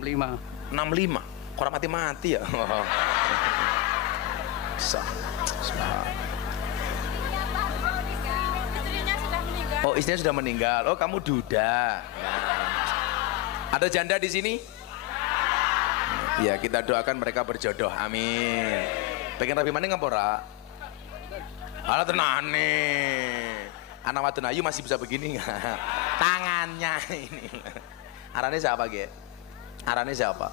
65. Kurang mati-mati ya. Oh, istrinya sudah meninggal. Oh, kamu duda. Ada janda di sini? Ya, kita doakan mereka berjodoh. Amin. Pengen rapi maning apa ora? Ala tenane. Anak wadon ayu masih bisa begini nggak? Tangannya ini. Arane siapa, Ge? Arane siapa?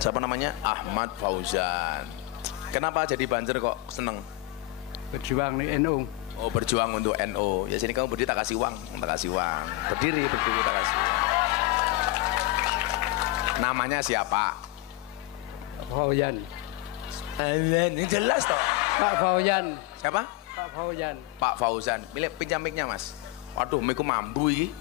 Siapa namanya? Ahmad Fauzan. Kenapa jadi Banjar kok seneng? Berjuang nih NU. Oh, berjuang untuk NU. Ya sini kamu berdiri tak kasih uang, tak kasih uang. Berdiri tak kasih uang. Namanya siapa? Fauzan. Ini jelas toh. Pak Fauzan. Siapa? Pak Fauzan. Pak Fauzan. Pilih pinjam mic-nya, Mas. Waduh, mic-ku mambu ini.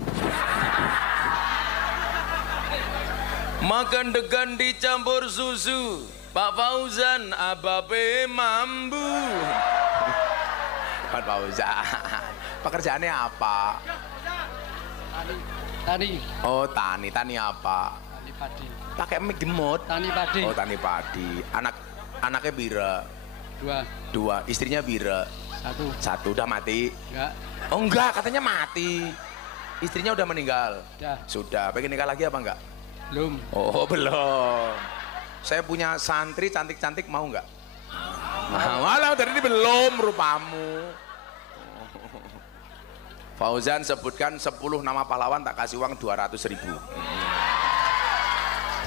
Makan degan dicampur susu, Pak Fauzan ababe mambu. Pak Fauzan, pekerjaannya apa? Tani. Oh, tani apa? Tani padi. Pakai mic gemut. Tani padi. Oh, tani padi. Anaknya bira. Dua. Istrinya bira. Satu udah mati. Enggak. Oh enggak, katanya mati. Istrinya udah meninggal. Sudah. Pengen nikah lagi apa enggak? Belum. Oh, belum. Saya punya santri cantik-cantik, mau enggak? Malah dari ini belum rupamu. Fauzan sebutkan 10 nama pahlawan, tak kasih uang 200.000.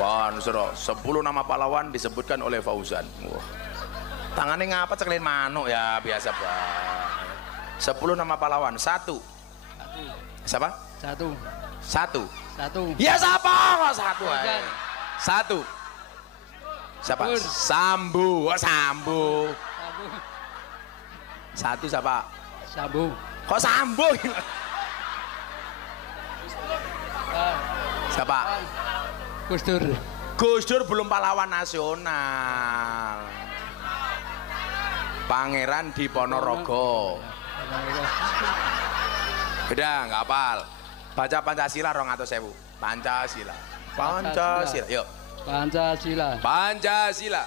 Bon, 10 nama pahlawan disebutkan oleh Fauzan. Wah. Tangannya ngapa ceklin manuk ya, biasa banget. 10 nama pahlawan. Satu. Siapa? Satu. Ya siapa kok satu aja? Satu. Siapa? Sambu. Oh, Sambu. Satu siapa? Sambu. Kok Sambu? Siapa? Gus Dur belum pahlawan nasional. Pangeran di Ponorogo. Udah nggak hafal. Baca Pancasila 200.000. Pancasila. Yuk. Pancasila.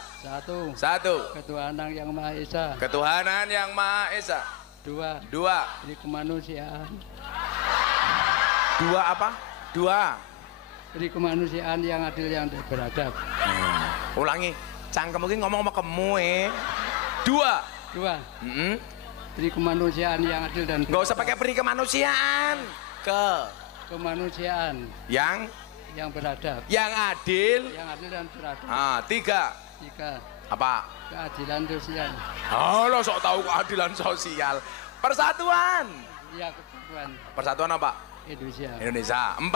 Satu. Ketuhanan yang Maha Esa. Ketuhanan yang Maha Esa. Dua. Ini kemanusiaan. Dua apa? Ini kemanusiaan yang adil yang beradab. Ulangi. Cangkem mungkin ngomong sama kamu Dua. Peri kemanusiaan yang adil dan nggak usah pakai peri kemanusiaan. Kemanusiaan yang beradab, yang adil dan beradab. Tiga. Apa? Keadilan sosial. Lo sok tahu keadilan sosial. Persatuan. Iya, persatuan. Persatuan apa? Indonesia. 4.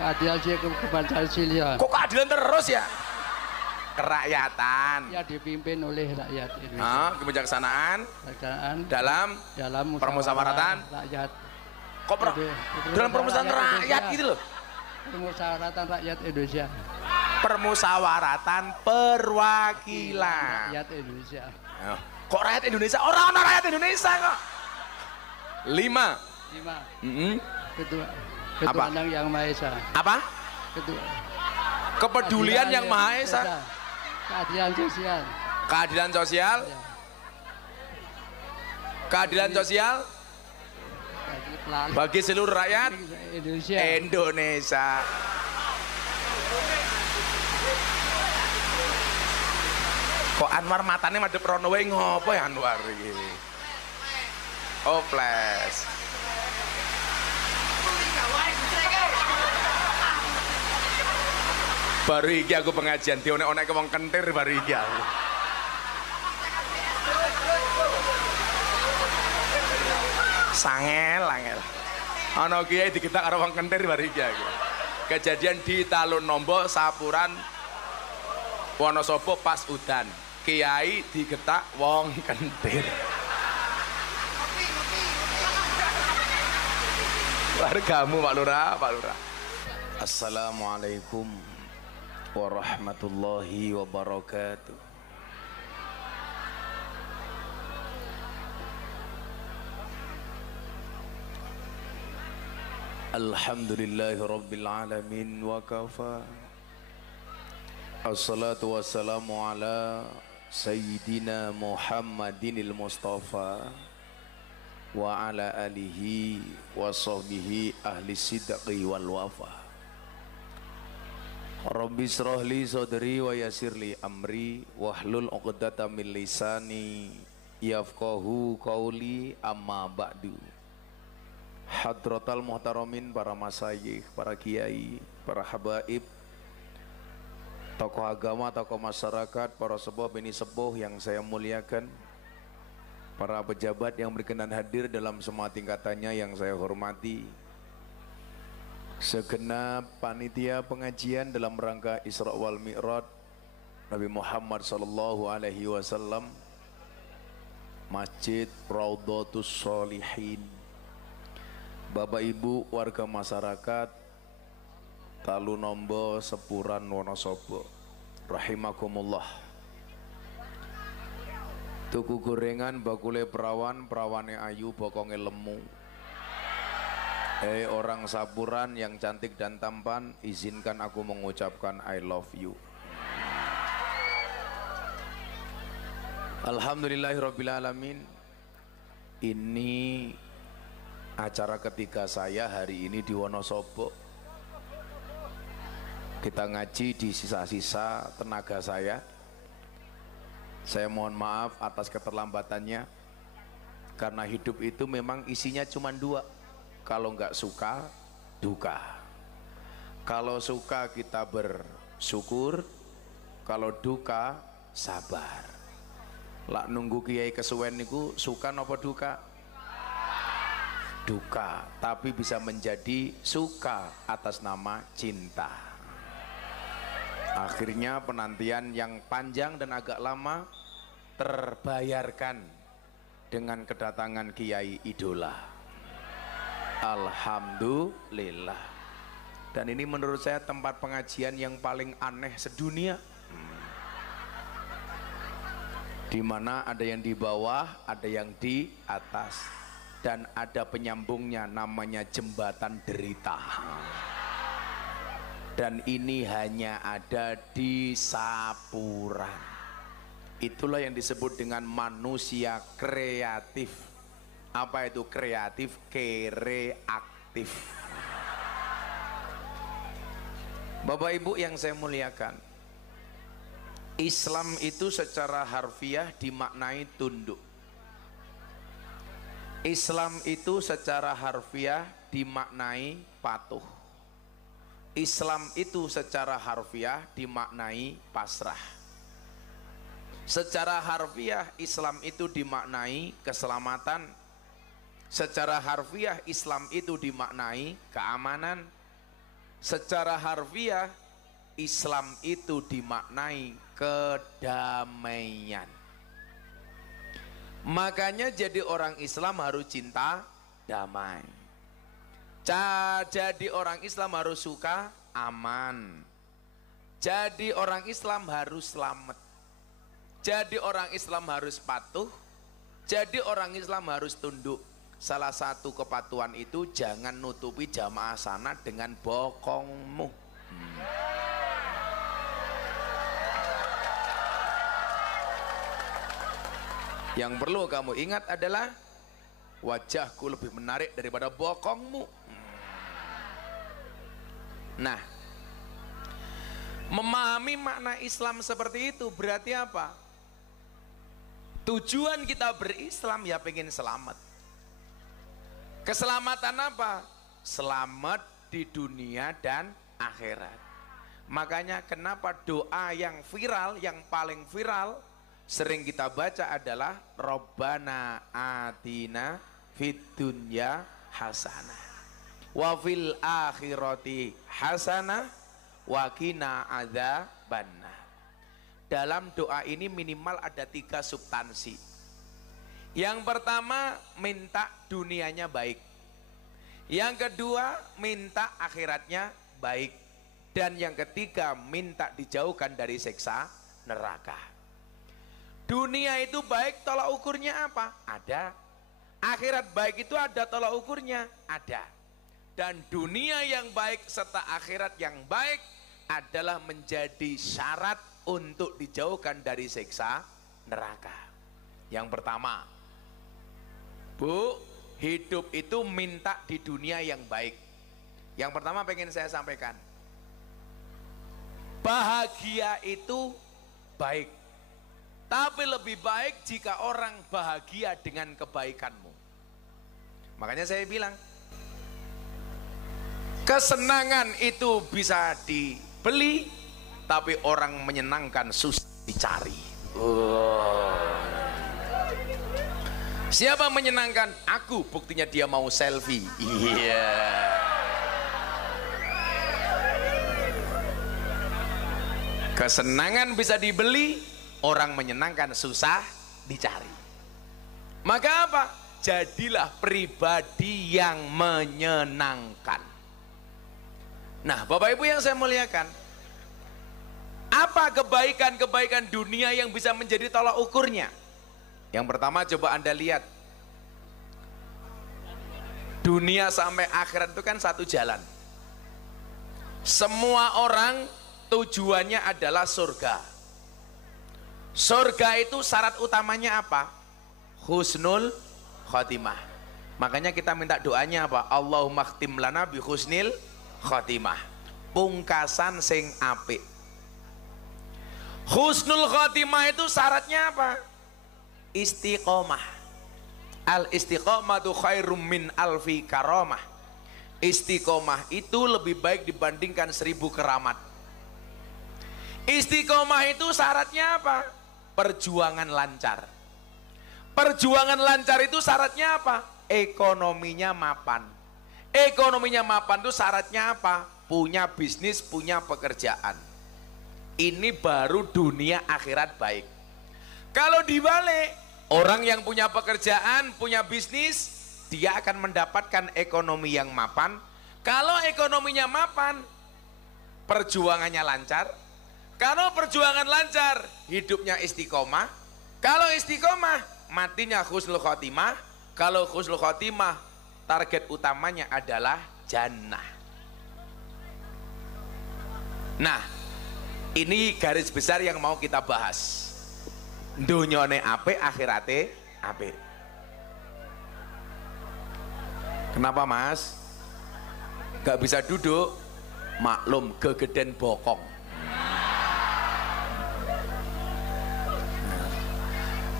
Keadilan Pancasila. Kok keadilan terus ya? Kerakyatan. Ya, dipimpin oleh rakyat Indonesia. Kebijaksanaan dalam permusyawaratan rakyat. Kok dalam permusyawaratan rakyat gitu loh? Permusyawaratan rakyat Indonesia. Permusyawaratan perwakilan rakyat Indonesia. Kok rakyat Indonesia? Orang rakyat Indonesia kok. 5. Ketuhanan yang Maha Esa. Apa? Kepedulian yang Maha Esa. Keadilan sosial. Keadilan sosial bagi seluruh rakyat Indonesia. Kok Anwar matanya madep rono wae ngopo ya Anwar iki? Oh, flash. Baru iki aku pengajian dionek-onek ke wong kentir baru iki aku. Sangel. Ana kiai digetak karo wong kentir baru iki aku. Kejadian di Talun Nombo Sapuran Wonosobo pas udan. Kiai digetak wong kentir. Wargamu Pak Lurah. Assalamualaikum warahmatullahi wabarakatuh. Alhamdulillahi rabbil alamin wa kafa. Assalatu wassalamu ala sayyidina Muhammadinil Mustafa wa ala alihi wa sahbihi ahli sidqi wal wafa. Rabbi israh li sadri wa yassir li amri wahlul 'uqdatam min lisani yafqahu qawli, amma ba'du. Hadratal muhtaramin, para masyayikh, para kiai, para habaib, tokoh agama, tokoh masyarakat, para sepuh bini sepuh yang saya muliakan, para pejabat yang berkenan hadir dalam semua tingkatannya yang saya hormati, segenap panitia pengajian dalam rangka Isra wal Mi'raj Nabi Muhammad sallallahu alaihi wasallam, Masjid Raudhatus Sholihin, Bapak Ibu warga masyarakat Talunombo Sepuran Wonosobo, rahimakumullah. Tuku gorengan bakule perawan, perawane ayu bokonge lemu. Orang Sapuran yang cantik dan tampan, izinkan aku mengucapkan I love you. Alhamdulillahirabbil alamin. Ini acara ketiga saya hari ini di Wonosobo. Kita ngaji di sisa-sisa tenaga saya. Saya mohon maaf atas keterlambatannya, karena hidup itu memang isinya cuma dua. Kalau nggak suka, duka. Kalau suka kita bersyukur, kalau duka sabar. Lak nunggu kiai kesuwen niku suka napa duka? Duka, tapi bisa menjadi suka atas nama cinta. Akhirnya penantian yang panjang dan agak lama terbayarkan dengan kedatangan kiai idola. Alhamdulillah. Dan ini menurut saya tempat pengajian yang paling aneh sedunia, di mana ada yang di bawah, ada yang di atas, dan ada penyambungnya namanya jembatan derita. Dan ini hanya ada di Sapuran. Itulah yang disebut dengan manusia kreatif. Apa itu kreatif? Kreatif. Bapak Ibu yang saya muliakan, Islam itu secara harfiah dimaknai tunduk. Islam itu secara harfiah dimaknai patuh. Islam itu secara harfiah dimaknai pasrah. Secara harfiah Islam itu dimaknai keselamatan. Secara harfiah Islam itu dimaknai keamanan. Secara harfiah Islam itu dimaknai kedamaian. Makanya jadi orang Islam harus cinta damai. Jadi orang Islam harus suka aman. Jadi orang Islam harus selamat. Jadi orang Islam harus patuh. Jadi orang Islam harus tunduk. Salah satu kepatuhan itu jangan nutupi jamaah sana dengan bokongmu. Yang perlu kamu ingat adalah wajahku lebih menarik daripada bokongmu. Nah, memahami makna Islam seperti itu berarti apa? Tujuan kita berislam ya pengen selamat. Keselamatan apa? Selamat di dunia dan akhirat. Makanya kenapa doa yang viral, yang paling viral sering kita baca adalah Rabbana atina fid dunya hasanah wa fil akhirati hasanah wa qina adzabannar. Dalam doa ini minimal ada 3 substansi. Yang pertama, minta dunianya baik. Yang kedua, minta akhiratnya baik. Dan yang ketiga, minta dijauhkan dari siksa neraka. Dunia itu baik, tolak ukurnya apa? Ada. Akhirat baik itu ada tolak ukurnya? Ada. Dan dunia yang baik serta akhirat yang baik adalah menjadi syarat untuk dijauhkan dari siksa neraka. Yang pertama, Bu, hidup itu minta di dunia yang baik. Yang pertama pengen saya sampaikan, bahagia itu baik, tapi lebih baik jika orang bahagia dengan kebaikanmu. Makanya saya bilang, kesenangan itu bisa dibeli, tapi orang menyenangkan susah dicari. Siapa menyenangkan? Aku, buktinya dia mau selfie. Iya. Kesenangan bisa dibeli, orang menyenangkan susah dicari. Maka apa? Jadilah pribadi yang menyenangkan. Nah, Bapak Ibu yang saya muliakan, apa kebaikan-kebaikan dunia yang bisa menjadi tolak ukurnya? Yang pertama, coba Anda lihat, dunia sampai akhirat itu kan satu jalan. Semua orang tujuannya adalah surga. Surga itu syarat utamanya apa? Husnul khotimah. Makanya kita minta doanya apa? Allahumma khtim lana bi husnil khotimah. Pungkasan sing apik. Husnul khotimah itu syaratnya apa? Istiqomah. Al istiqomatu khairum min alfi karamah. Istiqomah itu lebih baik dibandingkan 1000 keramat. Istiqomah itu syaratnya apa? Perjuangan lancar. Perjuangan lancar itu syaratnya apa? Ekonominya mapan. Ekonominya mapan itu syaratnya apa? Punya bisnis, punya pekerjaan. Ini baru dunia akhirat baik. Kalau dibalik, orang yang punya pekerjaan, punya bisnis, dia akan mendapatkan ekonomi yang mapan. Kalau ekonominya mapan, perjuangannya lancar. Kalau perjuangan lancar, hidupnya istiqomah. Kalau istiqomah, matinya husnul khotimah. Kalau husnul khotimah, target utamanya adalah jannah. Nah, ini garis besar yang mau kita bahas. Dunyane apik, akhirate apik. Kenapa Mas? Gak bisa duduk? Maklum, gegeden bokong.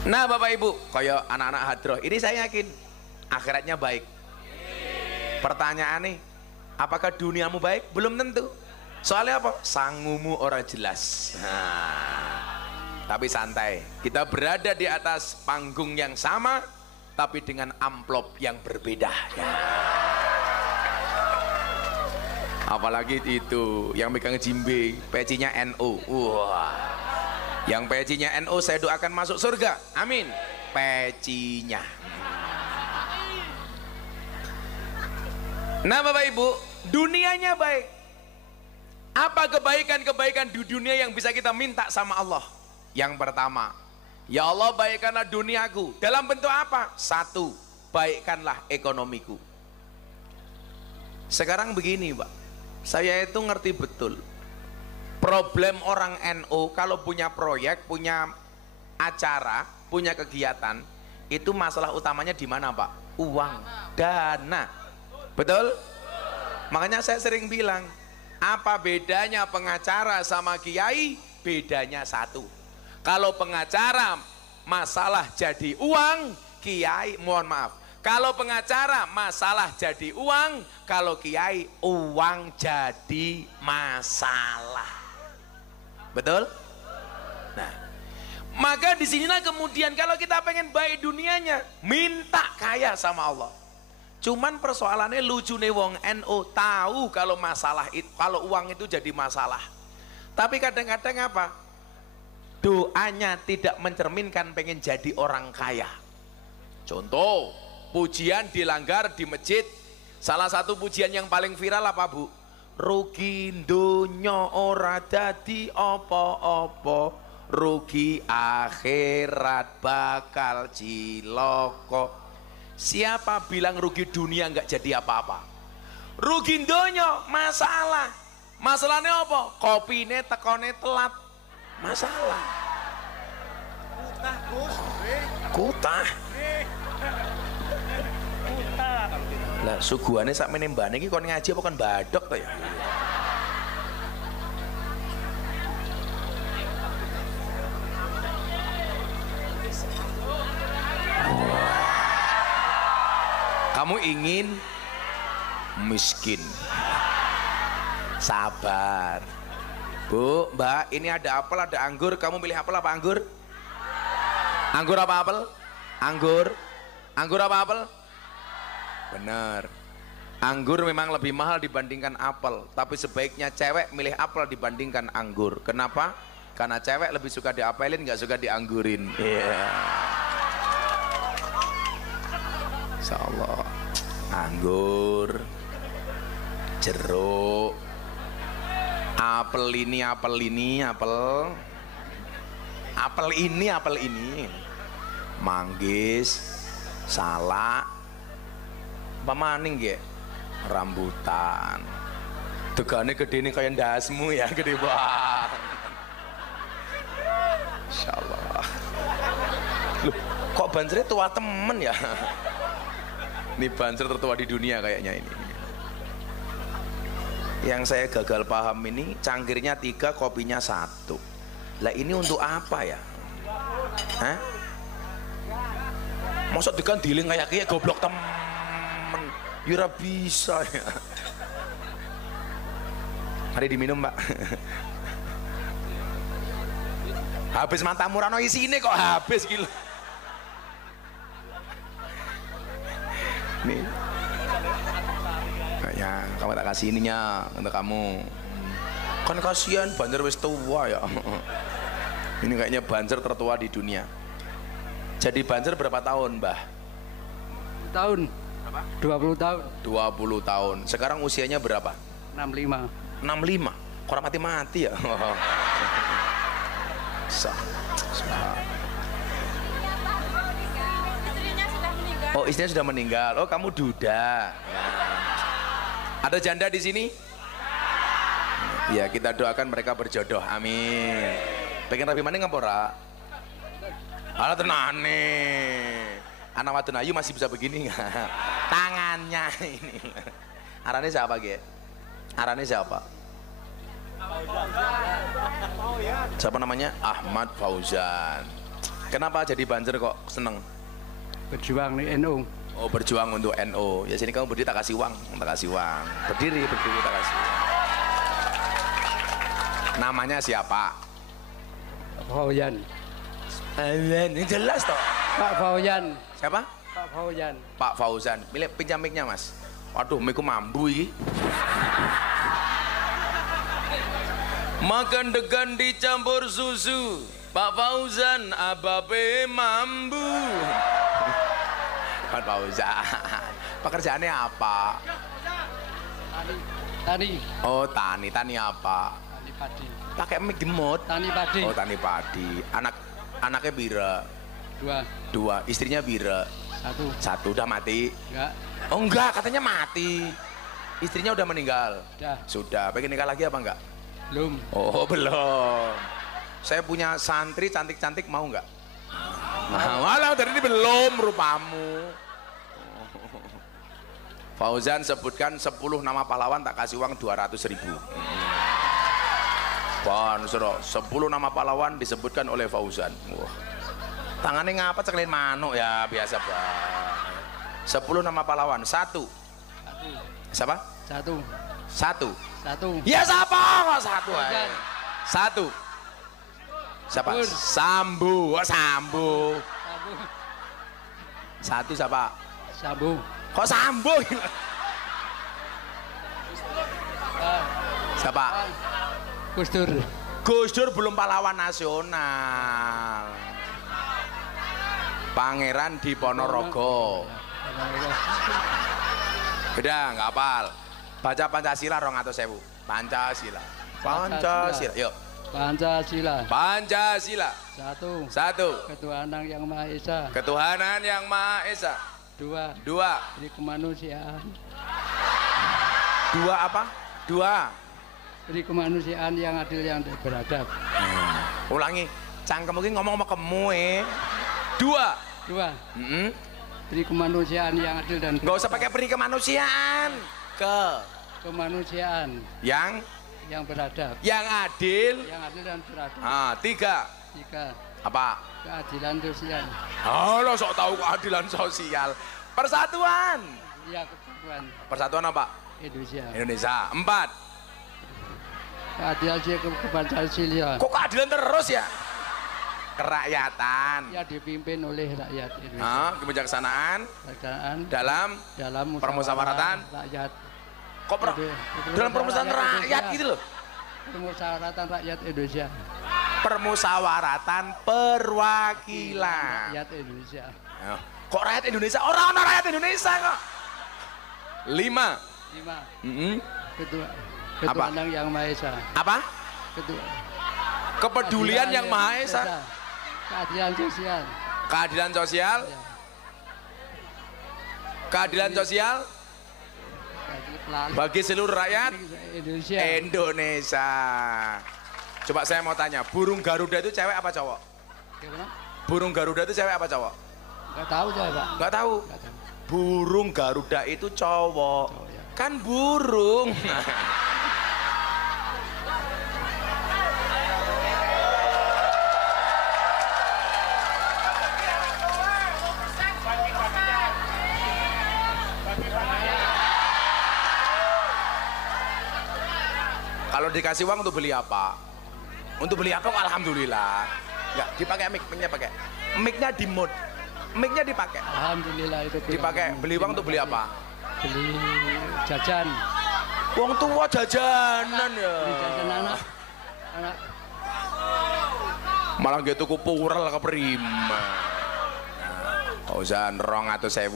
Nah Bapak Ibu, kayak anak-anak hadroh, ini saya yakin akhiratnya baik. Pertanyaan nih, apakah duniamu baik? Belum tentu. Soalnya apa? Sangumu orang jelas. Tapi santai, kita berada di atas panggung yang sama, tapi dengan amplop yang berbeda. Apalagi itu yang megang jimbe, pecinya NU. Wah. Yang pecinya NU saya doakan masuk surga, amin. Pecinya. Nah Bapak Ibu, dunianya baik. Apa kebaikan-kebaikan di dunia yang bisa kita minta sama Allah? Yang pertama, ya Allah baikkanlah duniaku. Dalam bentuk apa? Satu, baikkanlah ekonomiku. Sekarang begini Pak, saya itu ngerti betul problem orang NU kalau punya proyek, punya acara, punya kegiatan, itu masalah utamanya di mana Pak? Uang, dana. Betul? Makanya saya sering bilang, apa bedanya pengacara sama kiai? Bedanya satu. Kalau pengacara masalah jadi uang, kiai mohon maaf. Kalau pengacara masalah jadi uang, kalau kiai uang jadi masalah. Betul? Nah, maka disinilah kemudian kalau kita pengen baik dunianya, minta kaya sama Allah. Cuman persoalannya lucu nih wong NU tahu kalau masalah itu, kalau uang itu jadi masalah. Tapi kadang-kadang apa? Doanya tidak mencerminkan pengen jadi orang kaya. Contoh, pujian dilanggar di masjid. Salah satu pujian yang paling viral apa Bu? Rugi donya ora dadi apa-apa, rugi akhirat bakal ciloko. Siapa bilang rugi dunia nggak jadi apa-apa? Rugi donya, masalah. Masalahnya apa? Kopine tekone telat. Masalah. Kutah, Gus. Kutah. Kutah. Lah suguhane sakmene mbane iki kon ngaji apa kon badok to ya? Kamu ingin miskin, sabar. Bu, Mbak, ini ada apel, ada anggur. Kamu pilih apel apa anggur? Anggur apa apel? Anggur. Anggur apa apel? Bener. Anggur memang lebih mahal dibandingkan apel, tapi sebaiknya cewek milih apel dibandingkan anggur. Kenapa? Karena cewek lebih suka diapelin, nggak suka dianggurin. Iya. Yeah. Insyaallah. Anggur, jeruk, apel ini, apel ini, apel ini, manggis, salak, apa maning ya, rambutan. Tegane gede ini kayak ndasmu ya, gede banget. Insyaallah. Loh, kok banjirnya tua temen ya? Ini banser tertua di dunia kayaknya ini. Yang saya gagal paham ini, cangkirnya 3, kopinya 1. Lah ini untuk apa ya? Hah? Maksud dikan diling kayak goblok temen. Yura bisa ya. Mari diminum, Mbak. Habis mata murano isine kok habis gitu. Nih, kayaknya kamu tak kasih ininya untuk kamu. Kan kasihan banser wis tua ya. Ini kayaknya banser tertua di dunia. Jadi banser berapa tahun, Mbah? Tahun. Berapa? 20 tahun. 20 tahun. Sekarang usianya berapa? 65. 65. Kurang mati-mati ya. Oh, istrinya sudah meninggal. Oh, kamu duda. Ada janda di sini? Ya, kita doakan mereka berjodoh. Amin. Pengen rapi maning apa ora? Ala tenane. Anak wadon ayu masih bisa begini nggak? Tangannya ini. Arane siapa, Ge? Arane siapa? Siapa namanya? Ahmad Fauzan. Kenapa jadi banjer kok seneng? Berjuang di NU. Oh, berjuang untuk NU. Ya sini kamu berdiri tak kasih uang, tak kasih uang. Berdiri tak kasih uang. Namanya siapa? Fauzan. Ini jelas toh. Pak Fauzan. Siapa? Pak Fauzan. Pak Fauzan. Pilih pinjam mic-nya, Mas. Waduh, mic-ku mambu ini. Makan degan dicampur susu. Pak Fauzan ababe mambu. Pak Fauzan. Pekerjaannya apa? Tani. Oh, tani. Tani apa? Tani padi. Pakai mic gemut. Tani padi. Oh, tani padi. Anaknya bira. 2. Istrinya bira. 1. Udah mati. Enggak. Oh enggak, katanya mati. Istrinya udah meninggal. Sudah. Pengen nikah lagi apa enggak? Belum. Oh, belum. Saya punya santri cantik-cantik, mau enggak? Malah dari ini belum rupamu. Fauzan sebutkan 10 nama pahlawan, tak kasih uang 200.000. Bon, 10 nama pahlawan disebutkan oleh Fauzan. Wah. Tangannya ngapa ceklin manuk ya, biasa banget. 10 nama pahlawan. 1. Siapa? 1. Ya siapa kok 1 aja. 1. Siapa? Sambu. Oh, Sambu. 1 siapa? Sambu. Kok Sambu? Siapa? Gus Dur belum pahlawan nasional. Pangeran di Ponorogo. Beda, nggak hafal. Baca Pancasila 200.000. Pancasila. Yuk. Pancasila. 1. Ketuhanan yang Maha Esa. Ketuhanan yang Maha Esa. 2. Dua. Jadi kemanusiaan. Dua apa? Dua. Beri kemanusiaan yang adil yang beradab. Ulangi. Cangkem mungkin ngomong sama kamu Dua. Dua. Beri kemanusiaan yang adil dan nggak usah pakai beri kemanusiaan. Kemanusiaan yang beradab. Yang adil. Yang adil dan beradab. Tiga. Apa? Keadilan sosial. Oh, lo sok tahu keadilan sosial. Persatuan. Iya, persatuan. Persatuan apa? Indonesia. Empat. Keadilan Pancasila. Kok keadilan terus ya? Kerakyatan. Ya dipimpin oleh rakyat Indonesia. Kebijaksanaan. Dalam permusyawaratan rakyat. Kok dalam permusyawaratan rakyat gitu loh? Permusyawaratan rakyat Indonesia. Permusyawaratan perwakilan rakyat Indonesia. Kok rakyat Indonesia? Orang-orang rakyat Indonesia kok. Lima. Ketuhanan yang Maha Esa. Apa? Kepedulian yang Maha Esa. Keadilan sosial. Keadilan sosial. Keadilan sosial. Bagi seluruh rakyat Indonesia. Coba saya mau tanya, burung Garuda itu cewek apa cowok? Burung Garuda itu cewek apa cowok? Nggak tahu saya, Pak. Nggak tahu. Burung Garuda itu cowok. Kan burung. Kalau dikasih uang untuk beli apa? Untuk beli apa? Alhamdulillah. Enggak, dipakai mic-nya pakai. Mic-nya di mode. Mic-nya dipakai. Alhamdulillah itu. Dipakai. Beli uang untuk beli apa? Beli jajan. Uang tua jajanan ya. Beli jajan anak. Malah gitu ku purel ke prima. Fauzan 200.000.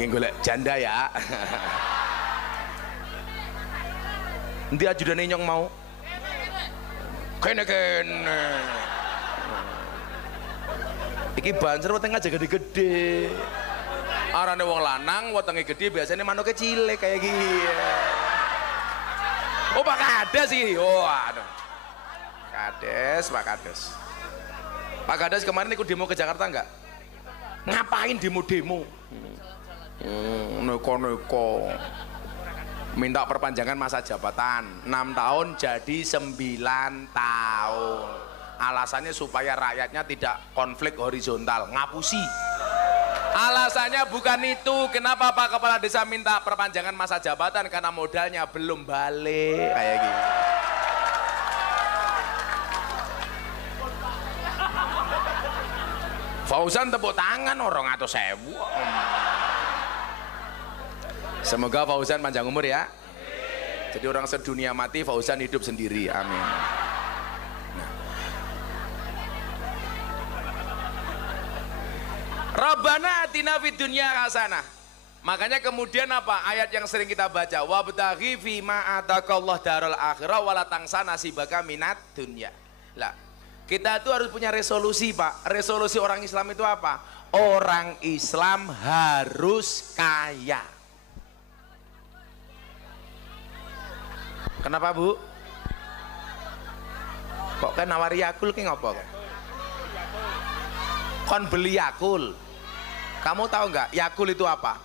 Ingin golek janda ya. Nanti ajudan nyong mau. Kene. Iki banser wetenge aja gede-gede. Arane wong lanang wetenge gede biasanya manuke cilik kayak gini. Oh Pak Kades sih. Oh aduh. Pak Kades. Pak Kades kemarin ikut demo ke Jakarta enggak? Ngapain demo-demo? Neko minta perpanjangan masa jabatan 6 tahun jadi 9 tahun. Alasannya supaya rakyatnya tidak konflik horizontal. Ngapusi. Alasannya bukan itu. Kenapa Pak Kepala Desa minta perpanjangan masa jabatan? Karena modalnya belum balik kayak gitu. Fauzan tepuk tangan 200.000. Semoga Fauzan panjang umur ya. Jadi orang sedunia mati, Fauzan hidup sendiri. Amin. Nah. Rabbana atina fid dunya hasanah. Makanya kemudian apa? Ayat yang sering kita baca, wabtaghi fima atakallah darul akhirah wala tangsa nasibaka minat dunya. Lah, kita itu harus punya resolusi, Pak. Resolusi orang Islam itu apa? Orang Islam harus kaya. Kenapa Bu? Kok kan nawari Yakul ki ngopo kan? Kon beli Yakul. Kamu tahu nggak Yakul itu apa?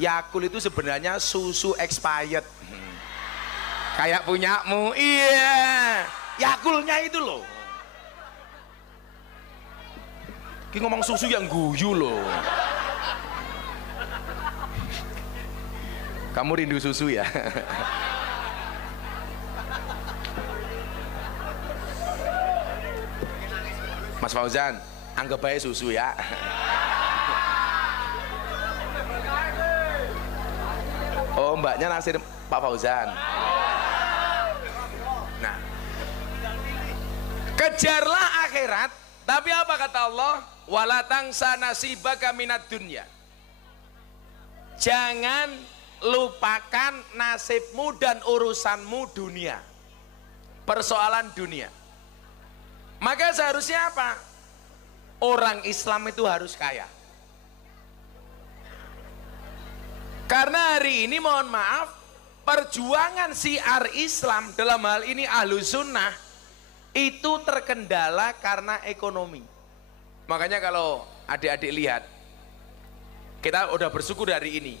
Yakul itu sebenarnya susu expired. Kayak punyamu. Iya. Yakulnya itu loh. Ki ngomong susu yang guyu loh. Kamu rindu susu ya? Mas Fauzan, anggap aja susu ya. Oh, mbaknya naksir Pak Fauzan. Nah, kejarlah akhirat, tapi apa kata Allah? Wala tangsa nasibaka minad dunya. Jangan lupakan nasibmu dan urusanmu dunia. Persoalan dunia. Maka seharusnya apa? Orang Islam itu harus kaya. Karena hari ini mohon maaf, perjuangan syiar Islam dalam hal ini Ahlus Sunnah itu terkendala karena ekonomi. Makanya kalau adik-adik lihat, kita udah bersyukur hari ini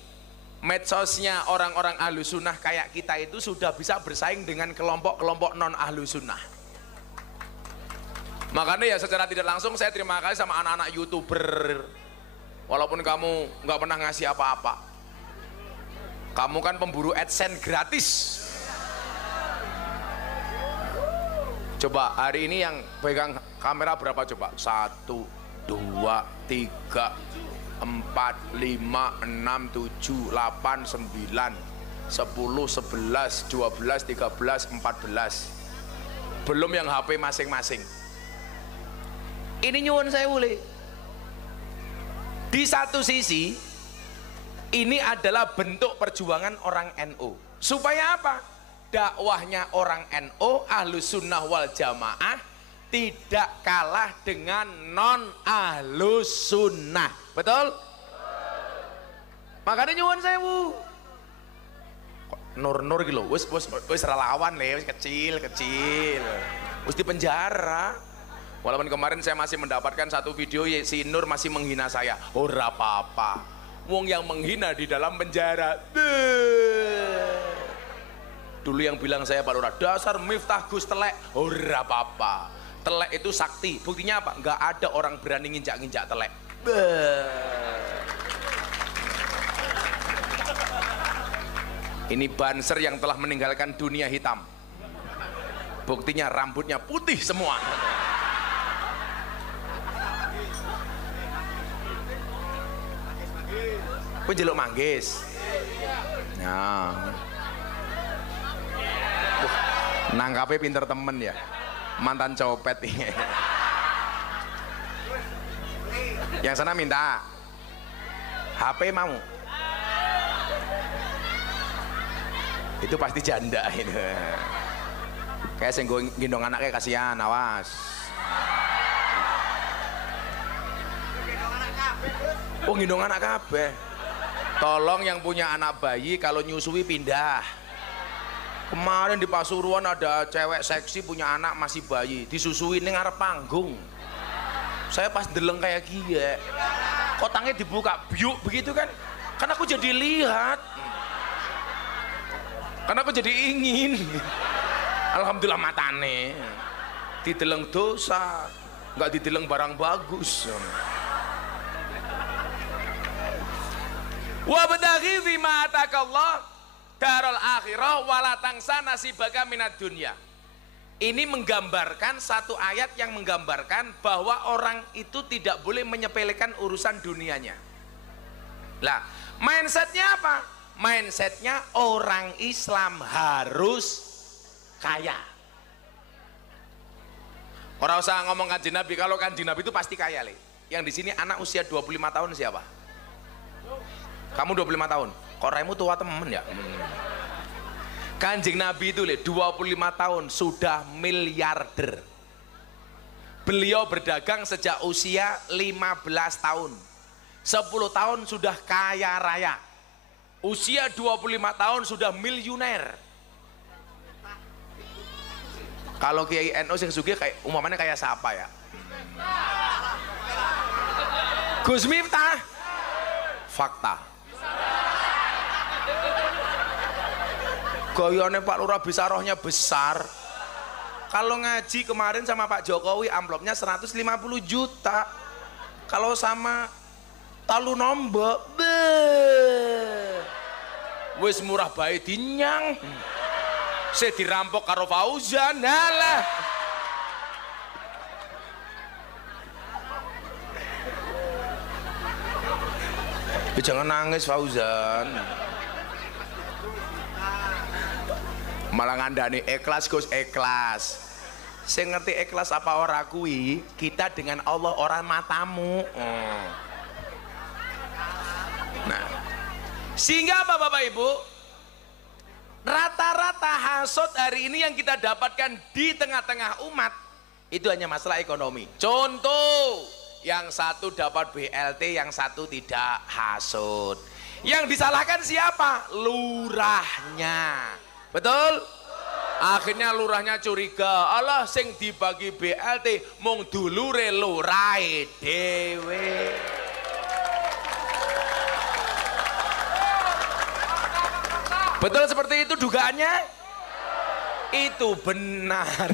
medsosnya orang-orang Ahlus Sunnah kayak kita itu sudah bisa bersaing dengan kelompok-kelompok non Ahlus Sunnah. Makanya ya secara tidak langsung saya terima kasih sama anak-anak YouTuber. Walaupun kamu nggak pernah ngasih apa-apa, kamu kan pemburu AdSense gratis. Coba hari ini yang pegang kamera berapa coba? 1, 2, 3, 4, 5, 6, 7, 8, 9, 10, 11, 12, 13, 14. Belum yang HP masing-masing. Ini nyuwun saya boleh. Di satu sisi ini adalah bentuk perjuangan orang NU. Supaya apa? Dakwahnya orang NU Ahlus Sunnah wal Jamaah tidak kalah dengan non Ahlus Sunnah. Betul? Makanya nyuwun sewu. Nur gitu loh, wis relawan le, wis kecil. Wis di penjara. Walaupun kemarin saya masih mendapatkan satu video si Nur masih menghina saya. Ora apa-apa. Wong yang menghina di dalam penjara. Dulu yang bilang saya Pak Lurah, dasar Miftah Gus telek. Ora apa-apa. Telek itu sakti. Buktinya apa? Enggak ada orang berani nginjak-nginjak telek. Ini Banser yang telah meninggalkan dunia hitam. Buktinya rambutnya putih semua. Kowe jeluk manggis. Nah. Nangkapnya pinter temen ya. Mantan copet ini. Yang sana minta HP mau. Itu pasti janda itu. Kayak sing gendong anaknya kasihan, awas. Oh gendong anak kabeh. Tolong yang punya anak bayi kalau nyusui pindah. Kemarin di Pasuruan ada cewek seksi punya anak masih bayi, disusui ning ngarep panggung. Saya pas deleng kayak gila. Kotangnya dibuka biuk begitu kan. Karena aku jadi lihat. Karena aku jadi ingin. Alhamdulillah matane. Dideleng dosa, nggak dideleng barang bagus. Wa badaghi fima atakallah darul akhirah wala tangsa nasibaka minad dunya. Ini menggambarkan satu ayat yang menggambarkan bahwa orang itu tidak boleh menyepelekan urusan dunianya. Lah, mindsetnya apa? Mindsetnya orang Islam harus kaya. Orang usah ngomong Kanjeng Nabi, kalau Kanjeng Nabi itu pasti kaya le. Yang di sini anak usia 25 tahun siapa? Kamu 25 tahun, kok raimu tua temen ya? Kanjeng Nabi itu 25 tahun sudah miliarder. Beliau berdagang sejak usia 15 tahun. 10 tahun sudah kaya raya. Usia 25 tahun sudah miliuner. Kalau Kiai NU yang sugih kayak umpamanya kayak siapa ya? Gus Miftah. Fakta. Goyone Pak Lurah bisa rohnya besar. Kalau ngaji kemarin sama Pak Jokowi amplopnya 150 juta. Kalau sama Talu Nombok wis murah bae dinyang. Saya dirampok karo Fauzan. Halah. Jangan nangis Fauzan. Malah ngandani ikhlas Gus, ikhlas. Saya ngerti ikhlas apa ora kuwi, kita dengan Allah orang matamu. Nah, sehingga apa Bapak Ibu? Rata-rata hasud hari ini yang kita dapatkan di tengah-tengah umat itu hanya masalah ekonomi. Contoh, yang satu dapat BLT, yang satu tidak, hasud. Yang disalahkan siapa? Lurahnya. Betul? Akhirnya lurahnya curiga, Allah sing dibagi BLT mung dulure lurahe dhewe. Betul seperti itu dugaannya? Itu benar.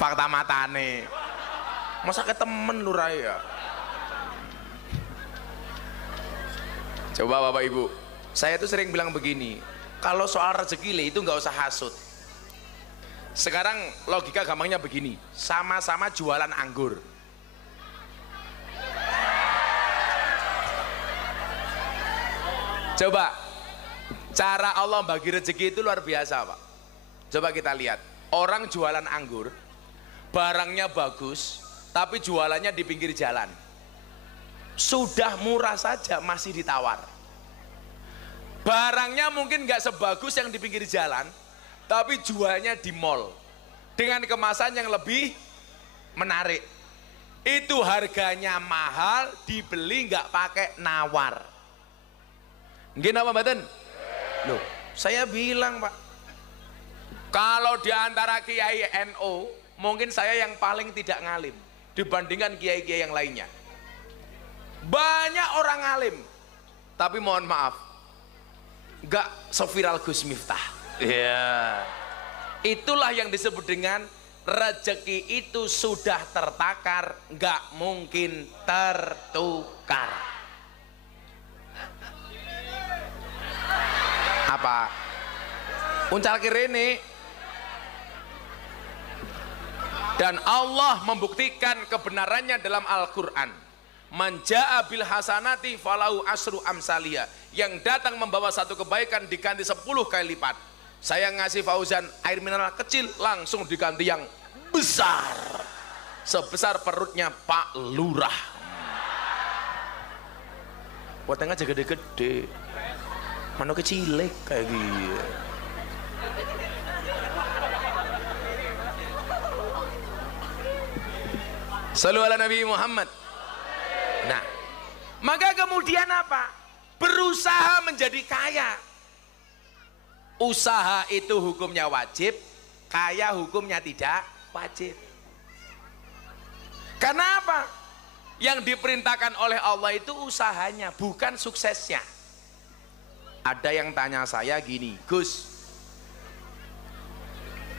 Fakta matane. Masa ke temen lurah ya? Coba Bapak Ibu, saya tuh sering bilang begini, kalau soal rezeki itu nggak usah hasut. Sekarang logika gampangnya begini, sama-sama jualan anggur. Coba, cara Allah bagi rezeki itu luar biasa Pak. Coba kita lihat, orang jualan anggur, barangnya bagus, tapi jualannya di pinggir jalan. Sudah murah saja masih ditawar. Barangnya mungkin nggak sebagus yang di pinggir jalan, tapi jualnya di mall dengan kemasan yang lebih menarik. Itu harganya mahal, dibeli nggak pakai nawar. Nggih apa mboten? Loh, saya bilang Pak, kalau di antara kiai NU, mungkin saya yang paling tidak ngalim dibandingkan kiai-kiai yang lainnya. Banyak orang alim, tapi mohon maaf, gak seviral Gus Miftah. Iya. Itulah yang disebut dengan rezeki itu sudah tertakar, gak mungkin tertukar. Apa? Uncal kirene. Dan Allah membuktikan kebenarannya dalam Al-Quran. Manja'a bil hasanati falau asru amsalia. Yang datang membawa satu kebaikan diganti 10 kali lipat. Saya ngasih Fauzan air mineral kecil, langsung diganti yang besar, sebesar perutnya Pak Lurah. Wetenge aja gede-gede, mana kecilik kayak gitu. Sallu ala Nabi Muhammad. Nah, maka kemudian apa? Berusaha menjadi kaya. Usaha itu hukumnya wajib, kaya hukumnya tidak wajib. Karena apa? Yang diperintahkan oleh Allah itu usahanya, bukan suksesnya. Ada yang tanya saya gini, Gus,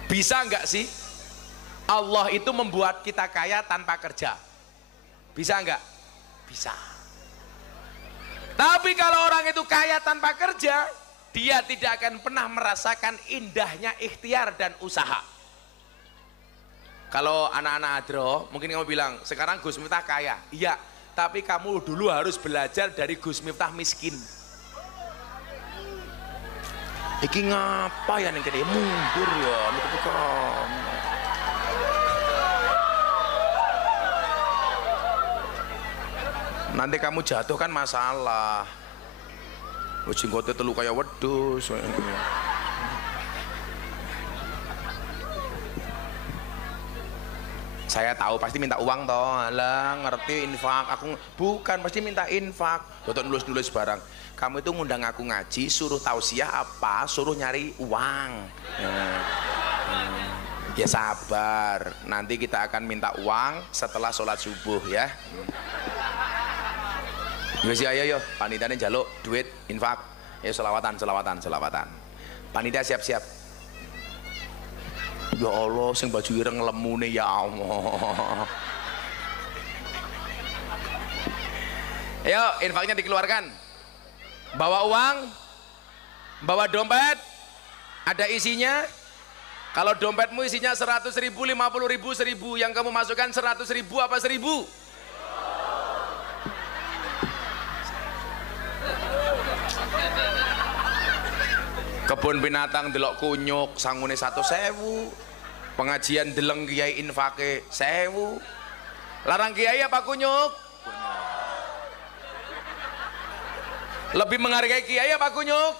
bisa nggak sih Allah itu membuat kita kaya tanpa kerja? Bisa nggak? Bisa. Tapi kalau orang itu kaya tanpa kerja, dia tidak akan pernah merasakan indahnya ikhtiar dan usaha. Kalau anak-anak adro, mungkin kamu bilang, sekarang Gus Miftah kaya. Iya, tapi kamu dulu harus belajar dari Gus Miftah miskin. Iki ngapa ya ning kene mundur ya, mikir-mikir. Nanti kamu jatuh kan masalah. Jenggote telu kayak wedhus. Saya tahu pasti minta uang toh. Alah, ngerti infak. Aku bukan pasti minta infak. Tuh nulis-nulis barang. Kamu itu ngundang aku ngaji, suruh tausiah apa? Suruh nyari uang. Ya sabar. Nanti kita akan minta uang setelah sholat subuh ya. Wis ayo panitiane njaluk duit infak. Ya selawatan. Panitia siap-siap. Ya Allah, sing baju ireng lemune ya Allah. Ayo infaknya dikeluarkan. Bawa uang, bawa dompet, ada isinya. Kalau dompetmu isinya 100.000, 50.000, 1.000, yang kamu masukkan 100.000 apa 1.000? Kebun binatang delok kunyuk sangune 100.000, pengajian deleng kiai infake 1.000. Larang kiai apa kunyuk? Lebih menghargai kiai apa kunyuk?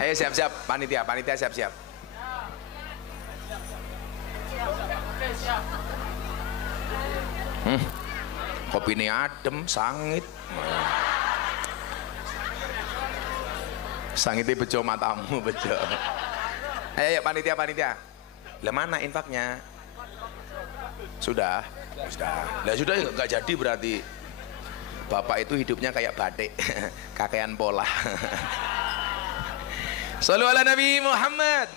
Ayo siap-siap panitia siap-siap. Kopi ini adem, sangit. Sangitnya bejo matamu, bejo. Ayo panitia. Lah mana infaknya? Sudah. Lah sudah nggak jadi berarti. Bapak itu hidupnya kayak batik, kakean pola. Shallu ala Nabi Muhammad.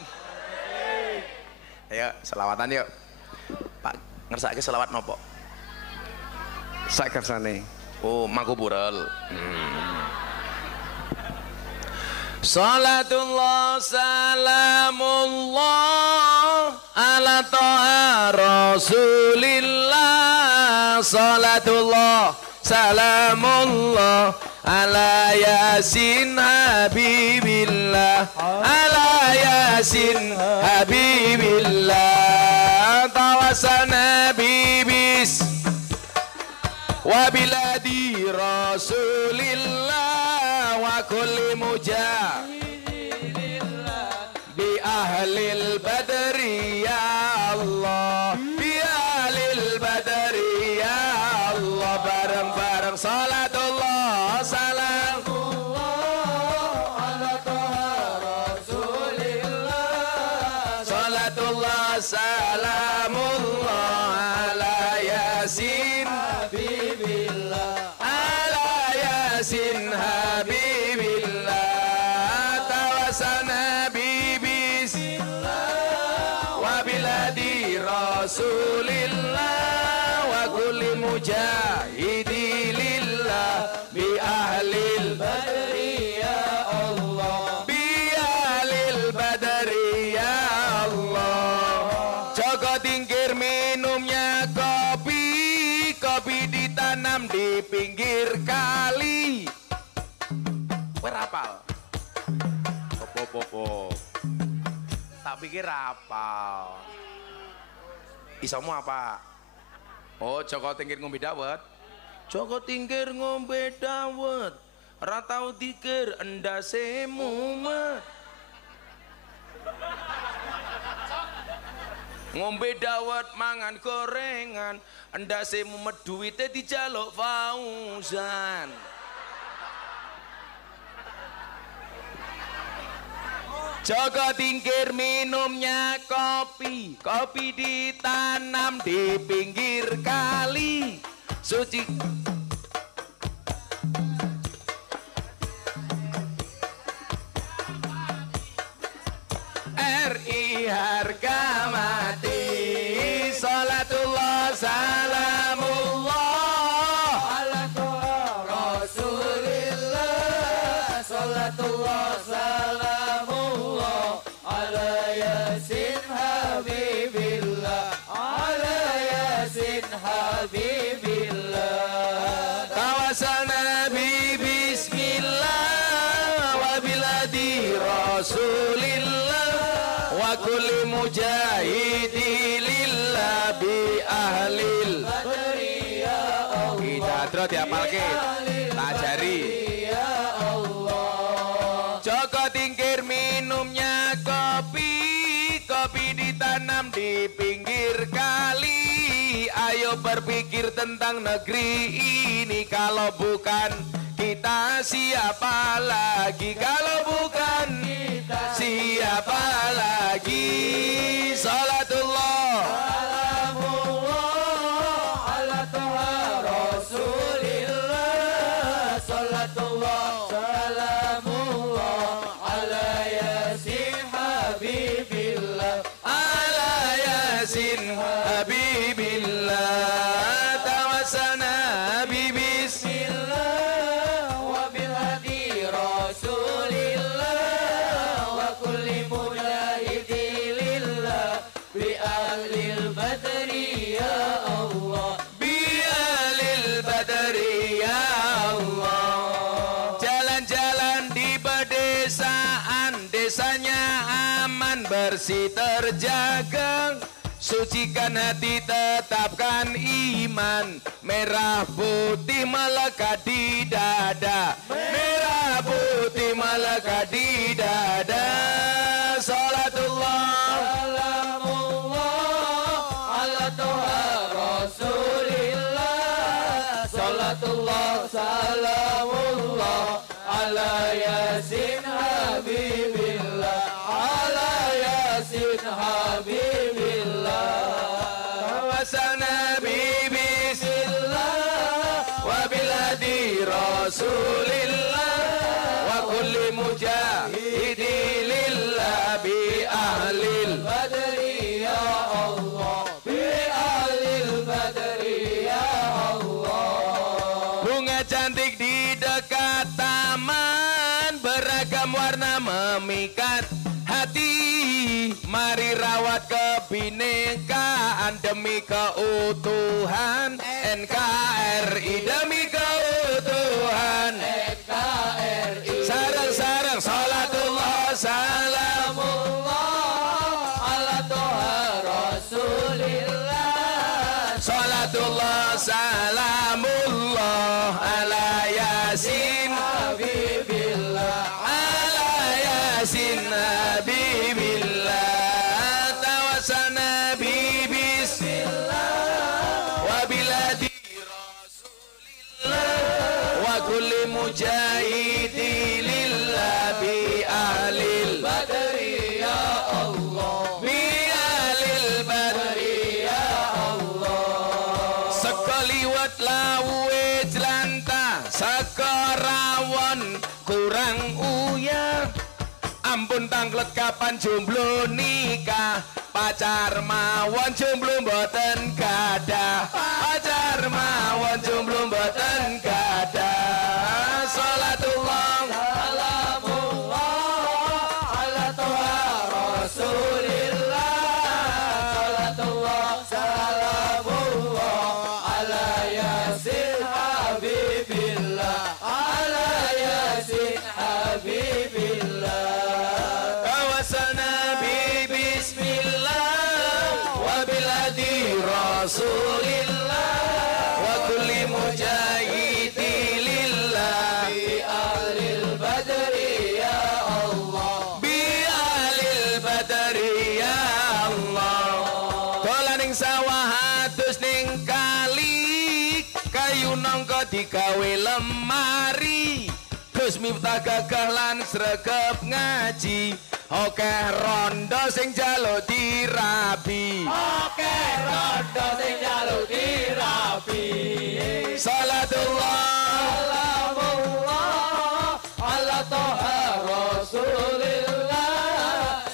Ayo selawatan yuk. Pak ngersake selawat nopo? Sak kersane. Oh, mangkubural. Salatullah salamullah ala toha rasulillah. Salatullah salamullah ala yasin habibillah. Ala yasin habibillah. Tawasana bibis wabiladi rasulillah wa kulli mujahidin bi ahlil badri ya Allah, bi ahlil badri ya Allah. Bareng-bareng salatullah salamullah ala toha rasulillah. Salatullah salamullah ala yasin Yasin habibillah. Tawasana bibis wabiladi rasulillah wa kulli mujahidi lillah bi ahlil badri ya Allah, bi ahlil badri ya Allah. Joko tingkir minumnya kopi, kopi ditanam di pinggir kali. Kowe rapal? Popo. Tak pikir rapal. Isomu apa? Oh, Joko tingkir ngombe dawet. Joko tingkir ngombe dawet. Ora tau dikir endase mumet. Ngombe dawet mangan gorengan, endase mumet duwite dijaluk Fauzan. Joko tingkir minumnya kopi, kopi ditanam di pinggir kali suci. RI harga mati. Salatullah salamullah ala toha rasulillah. Salatullah salamullah ala yasin habibillah. Ala yasin habibillah. Tawasal nabi bismillah wabiladi rasulillah wa kulli mujahidi lillah bi ahlil badri ya Allah. Kita terus diapalke tajari ya Allah. Joko tingkir minumnya kopi, kopi ditanam di pinggir kali. Ayo berpikir tentang negeri ini, kalau bukan kita siapa lagi? Kalau bukan kita siapa lagi? Salatullah salamullah ala toha rasulillah. Salatullah salamullah ala yasin habibillah. Ala yasin habibillah. Tawasana bismillah wabil hadi rasulillah wa kulli mujahidi lillah bi ahlil badri ya Allah. Bi ahlil badri ya Allah. Jalan-jalan di pedesaan, desanya aman bersih terjaga. Sucikan hati, tetapkan iman. Merah putih melekat di dada. Merah putih melekat di dada. Salatullah salamullah ala toha rasulillah. Salatullah salamullah ala yasin habibillah, ala yasin habibillah. Tawassalna bi bismillah wa bil hadi rasulillah wa kulli mujahidi lillah bi ahlil badri ya Allah, bi ahlil badri ya Allah. Bunga cantik di dekat taman, beragam warna memikat hati. Mari rawat kebinekaan demi keutuhan NKRI, demi keutuhan NKRI. Sarang-sarang salatullah salamullah ala toha rasulillah, salatullah salamullah ala yasin habibillah, ala yasin habibillah. Tawassalna bi bismillah wa biladi rasulillah wa kulli mujahidi lillah bi ahlil badri ya Allah, bi ahlil badri ya Allah. sekaliwat lawe jelantah sekorawon kurang uyah. Ampun tanglet kapan jomblo nikah, pacar mawon jomblo mboten gadah, pacar mawon jomblo mboten gadah. Salatullah Salamullah ala toha rasulillah, salatullah salamullah ala yasin habibillah, ala yasin habibillah. Tawassalna bi bismillah wa bil hadi rasulillah wa kulli mujahidi lillah Bi ahlil badri ya Allah, bi ahlil badri ya Allah. Dolan ning sawah adus ning kali, kayu nangka digawe lemari. Gus Miftah gagah lan sregep ngaji, okeh rondo sing jaluk dirabi. oke rondo sing jaluk dirabi. Salatullah Salamullah ala toha rasulillah,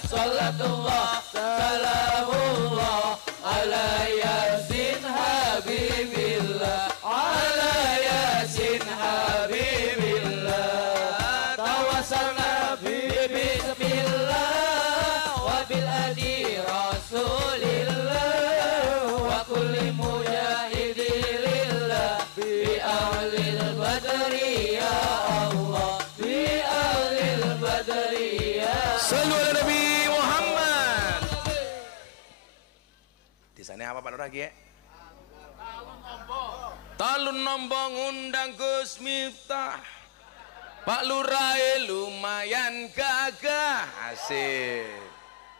salatullah salamullah ala yasin habibillah, ala yasin habibillah. Tawassalna bi bismillah wa bil hadi rasulillah wa kulli mujahidi lillah, bi ahlil badri ya Allah, bi ahlil badri ya. Sallu ala Nabi Muhammad. Di sana apa Pak Lurah ya? Talun nombong undang Gus Miftah. Pak Lurah lumayan gagah, asik.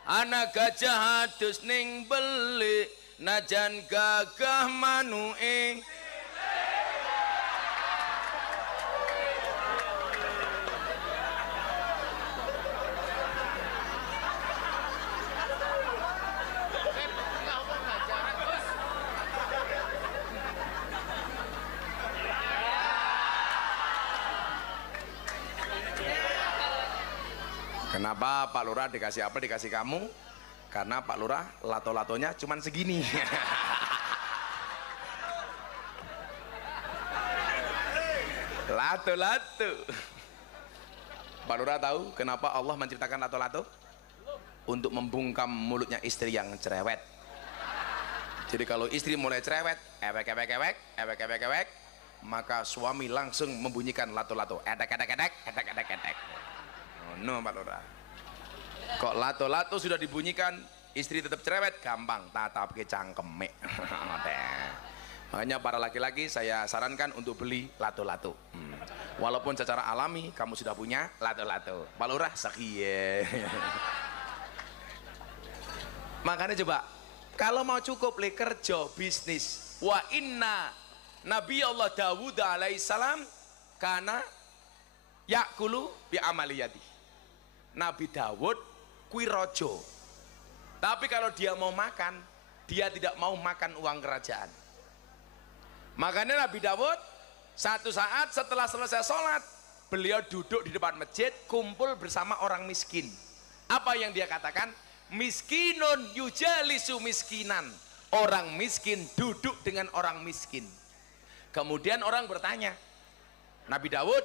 Anak gajah adus ning belik, najan gagah manuke. Kenapa Pak Lurah dikasih apel dikasih kamu? Karena Pak Lurah lato-latonya cuman segini. Lato-lato. Pak Lurah tahu kenapa Allah menciptakan lato-lato? Untuk membungkam mulutnya istri yang cerewet. Jadi kalau istri mulai cerewet, ewek, maka suami langsung membunyikan lato-lato. Edek. No Pak Lurah. Kok lato-lato sudah dibunyikan, istri tetap cerewet, gampang tatap ke cangkemek. Makanya para laki-laki saya sarankan untuk beli lato-lato. Walaupun secara alami kamu sudah punya lato-lato. Pak Lurah sakiye. Makanya coba, kalau mau cukup le kerja bisnis, wa inna Nabi Allah Dawud alaihissalam karena yakulu bi amaliyati. Nabi Dawud kui rojo, tapi kalau dia mau makan, dia tidak mau makan uang kerajaan. Makanya Nabi Dawud satu saat setelah selesai sholat, beliau duduk di depan masjid kumpul bersama orang miskin. Apa yang dia katakan? Miskinun yujalisu miskinan. Orang miskin duduk dengan orang miskin. Kemudian orang bertanya, Nabi Dawud,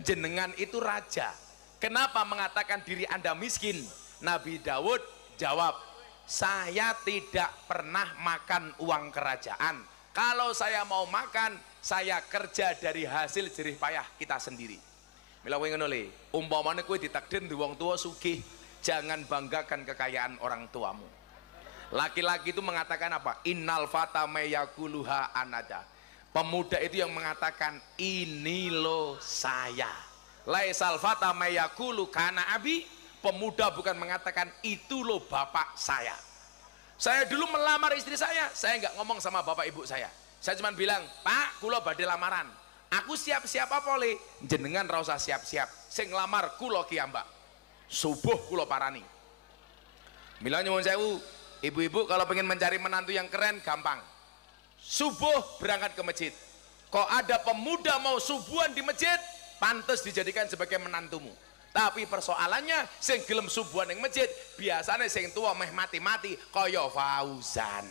jenengan itu raja, kenapa mengatakan diri Anda miskin? Nabi Dawud jawab, saya tidak pernah makan uang kerajaan. Kalau saya mau makan, saya kerja dari hasil jerih payah kita sendiri. Mila kowe ngono le, umpamane kowe ditakdir di wong tua sugih, jangan banggakan kekayaan orang tuamu. Laki-laki itu mengatakan apa? Innal fata mayakuluha anada. Pemuda itu yang mengatakan ini lo saya. Laisal fata mayakulu kana abi. Pemuda bukan mengatakan itu lo bapak saya. Saya dulu melamar istri saya nggak ngomong sama bapak ibu saya. Saya cuma bilang, Pak, kulo badhe lamaran. Aku siap-siap apa le? Jenengan ra usah siap-siap. Sing nglamar kulo ki mbak. Subuh kulo parani. Mila nyuwun sewu, ibu-ibu kalau pengen mencari menantu yang keren gampang. Subuh berangkat ke masjid. Kok ada pemuda mau subuhan di masjid, pantas dijadikan sebagai menantumu. Tapi persoalannya sing gelem subuhan ning masjid biasanya sing tua meh mati-mati kaya Fauzan.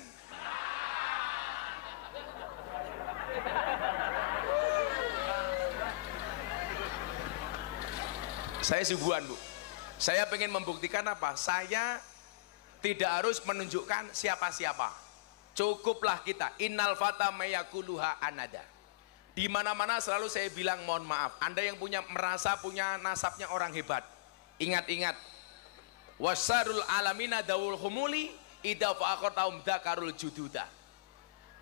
Saya subuhan, Bu. Saya pengen membuktikan apa? Saya tidak harus menunjukkan siapa-siapa. Cukuplah kita innal fata mayakuluha anada. Di mana-mana selalu saya bilang mohon maaf. Anda yang merasa punya nasabnya orang hebat, ingat-ingat wasarul alamina dawul humuli idza faqataum dzakarul jududa.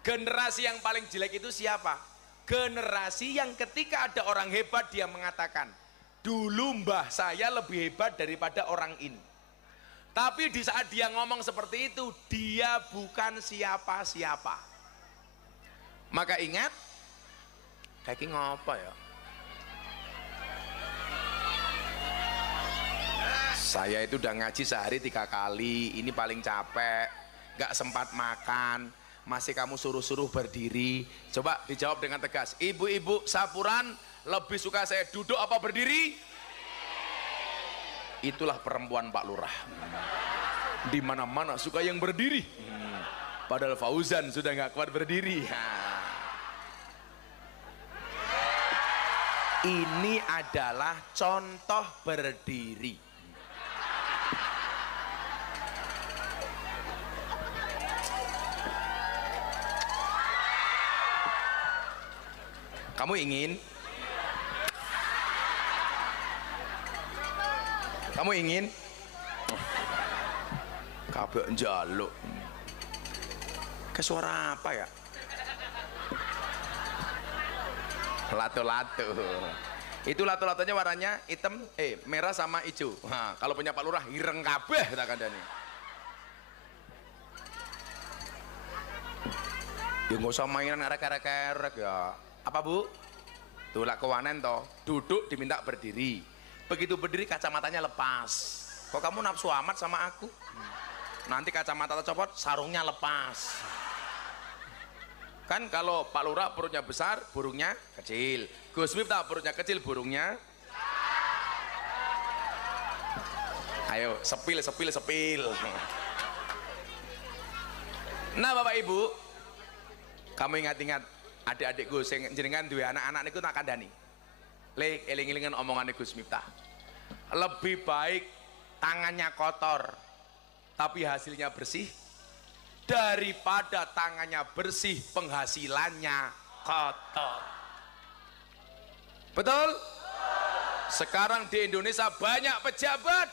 Generasi yang paling jelek itu siapa? Generasi yang ketika ada orang hebat dia mengatakan, dulu mbah saya lebih hebat daripada orang ini. Tapi di saat dia ngomong seperti itu, dia bukan siapa-siapa. Maka ingat, kayak ngapa ya? Saya itu udah ngaji sehari 3 kali, ini paling capek, gak sempat makan, masih kamu suruh-suruh berdiri. Coba dijawab dengan tegas. Ibu-ibu Sapuran lebih suka saya duduk apa berdiri? Itulah perempuan Pak Lurah. Di mana-mana suka yang berdiri. Padahal Fauzan sudah nggak kuat berdiri. Ini adalah contoh berdiri. Kamu ingin? Kamu ingin? Kabeh njaluk. Ke suara apa ya? Lato-lato. Itu lato-latonya warnanya hitam, merah sama hijau. Nah, kalau punya Pak Lurah ireng kabeh tak kandani. Ya nggak usah mainan erek-erek ya. Apa Bu? Tuh lah kewanen toh. Duduk diminta berdiri. Begitu berdiri kacamatanya lepas. Kok kamu nafsu amat sama aku? Nanti kacamata tercopot, sarungnya lepas. Kan kalau Pak Lurah perutnya besar, burungnya kecil. Gus Miftah perutnya kecil, burungnya. Ayo, sepil. Nah Bapak Ibu, kamu ingat-ingat adik-adik Gus yang jenengan duwe anak-anak niku tak kandhani. Le eling-elingan omongannya Gus Miftah. Lebih baik tangannya kotor tapi hasilnya bersih daripada tangannya bersih penghasilannya kotor. Betul? Sekarang di Indonesia banyak pejabat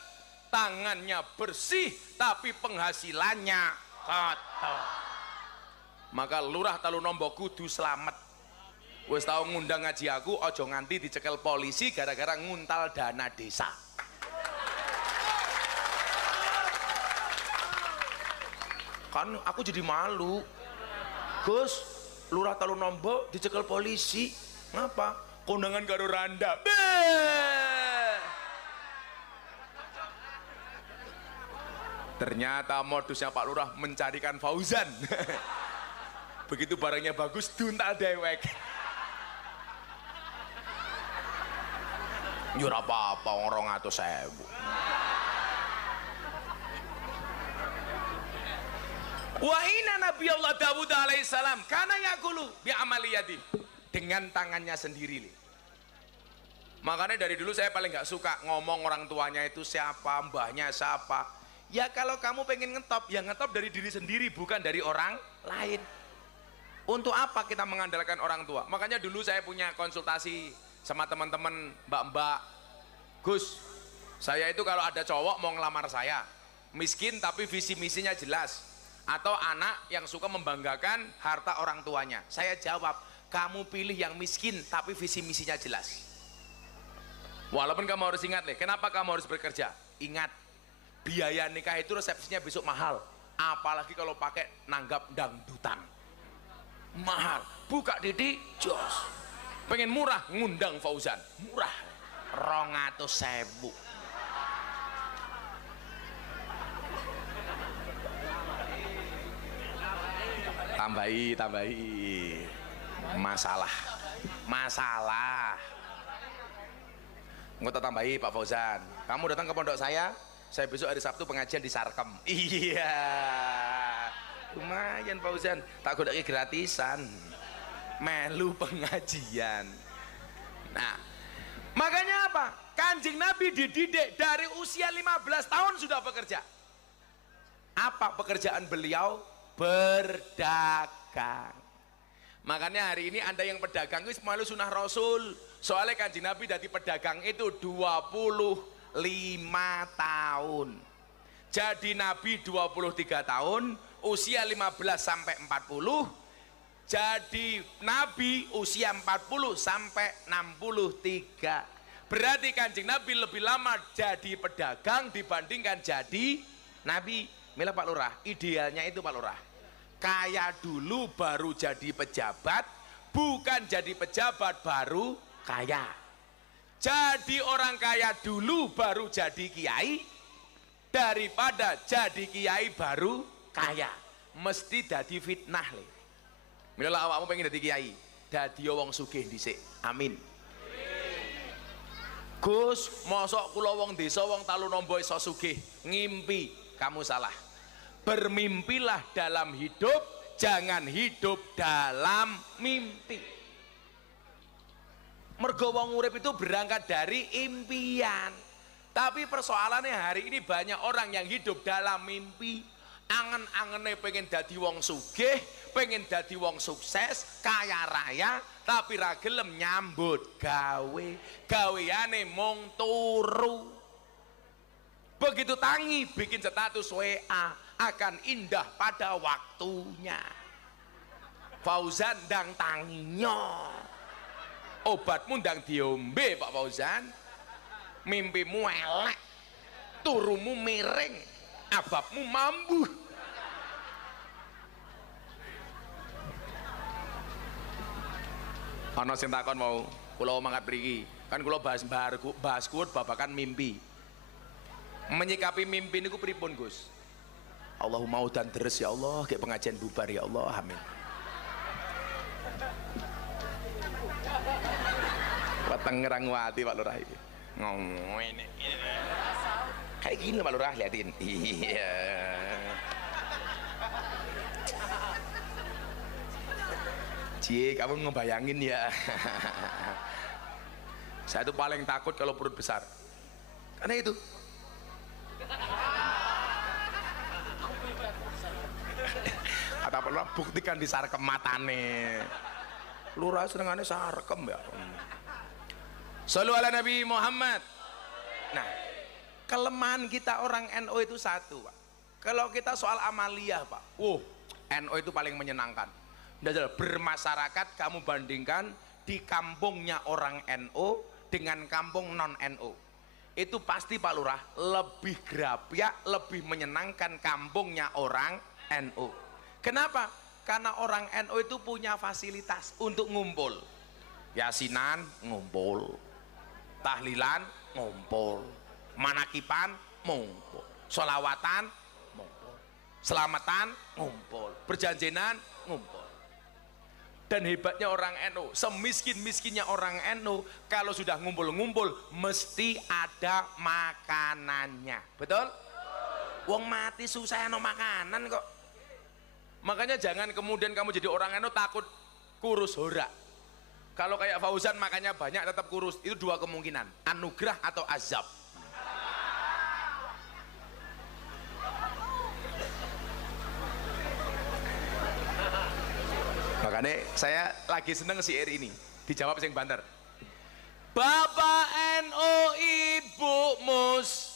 tangannya bersih tapi penghasilannya kotor. Maka lurah Talu Nombok kudu selamat. Wis tau ngundang ngaji aku, ojo nganti dicekel polisi gara-gara nguntal dana desa. Kan aku jadi malu. Gus, Lurah Talunombo dicekel polisi. Ngapa? Kondangan karo randa. Beuh. Ternyata modusnya Pak Lurah mencarikan Fauzan. Begitu barangnya bagus, duntal dewek. Ya ora apa-apa, 200.000. Wa inna Nabi Allah Dawud alaihissalam karena yakulu bi amaliyati, dengan tangannya sendiri. Makanya dari dulu saya paling nggak suka ngomong orang tuanya itu siapa, mbahnya siapa. Ya kalau kamu pengen ngetop, ya ngetop dari diri sendiri, bukan dari orang lain. Untuk apa kita mengandalkan orang tua? Makanya dulu saya punya konsultasi sama teman-teman mbak-mbak. Gus, saya itu kalau ada cowok mau ngelamar saya, miskin tapi visi misinya jelas, atau anak yang suka membanggakan harta orang tuanya, saya jawab, kamu pilih yang miskin tapi visi misinya jelas. Walaupun kamu harus ingat, kenapa kamu harus bekerja? Ingat, biaya nikah itu resepsinya besok mahal, apalagi kalau pakai nanggap dangdutan, mahal. Buka Didi jos, pengen murah ngundang Fauzan, murah 200.000. Tambahi masalah nggak tambahi Pak Fauzan, kamu datang ke pondok saya besok hari Sabtu pengajian di Sarkem. Iya lumayan Fauzan, tak godaki gratisan melu pengajian. Nah makanya apa, Kanjeng Nabi dididik dari usia 15 tahun sudah bekerja. Apa pekerjaan beliau? Berdagang. Makanya hari ini Anda yang pedagang itu malu sunnah Rasul. Soalnya Kanjeng Nabi dari pedagang itu 25 tahun. Jadi Nabi 23 tahun, usia 15 sampai 40. Jadi Nabi usia 40 sampai 63. Berarti Kanjeng Nabi lebih lama jadi pedagang dibandingkan jadi Nabi. Mila Pak Lurah, idealnya itu Pak Lurah, kaya dulu baru jadi pejabat, bukan jadi pejabat baru kaya. Jadi orang kaya dulu baru jadi kiai, daripada jadi kiai baru kaya. Mesti jadi fitnah le. Mila awakmu pengen jadi kiai, dadi wong sugih dhisik. Amin. Gus, mosok kula wong desa wong Talunombo iso sugih? Ngimpi, kamu salah. Bermimpilah dalam hidup, jangan hidup dalam mimpi. Mergo wong urip itu berangkat dari impian. Tapi persoalannya hari ini banyak orang yang hidup dalam mimpi. Angen-angene pengen dadi wong sugih, pengen dadi wong sukses, kaya raya, tapi ra gelem nyambut gawe. Gaweane mung turu. Begitu tangi bikin status WA, akan indah pada waktunya. Fauzan ndang tanginya, obatmu ndang diombe Pak Fauzan. Mimpimu elek, turumu miring, ababmu mambu. Ana sing takon mau kula mangkat mriki, kan kula bahas kuwat babakan mimpi. Menyikapi mimpi niku pripun Gus? Allahumma udan deres ya Allah, kayak pengajian bubar ya Allah, amin. Weteng ngerangwati Pak Lurah iki. Ngene. Kayak gini Pak Lurah, liatin. Iya. Cie, kamu ngebayangin ya. Saya tuh paling takut kalau perut besar. Karena itu. Kata Pak Lurah, buktikan di sarkem matane. Lurah senengane sarkem ya. Shallu ala Nabi Muhammad. Nah, kelemahan kita orang NU itu satu Pak. Kalau kita soal amaliyah Pak, NU itu paling menyenangkan. Bermasyarakat kamu bandingkan di kampungnya orang NU dengan kampung non NU. Itu pasti Pak Lurah lebih grapyak, lebih menyenangkan kampungnya orang NU. Kenapa? Karena orang NU itu punya fasilitas untuk ngumpul. Yasinan ngumpul, tahlilan ngumpul, manakipan ngumpul, sholawatan ngumpul, selamatan ngumpul, perjanjian ngumpul. Dan hebatnya orang NU, semiskin-miskinnya orang NU, kalau sudah ngumpul-ngumpul mesti ada makanannya. Betul? Wong mati susah no makanan kok. Makanya jangan kemudian kamu jadi orang NU takut kurus hora. Kalau kayak Fauzan makannya banyak tetap kurus, itu dua kemungkinan, anugerah atau azab. Makanya saya lagi seneng syair ini dijawab sing banter. Bapak NU Ibu Mus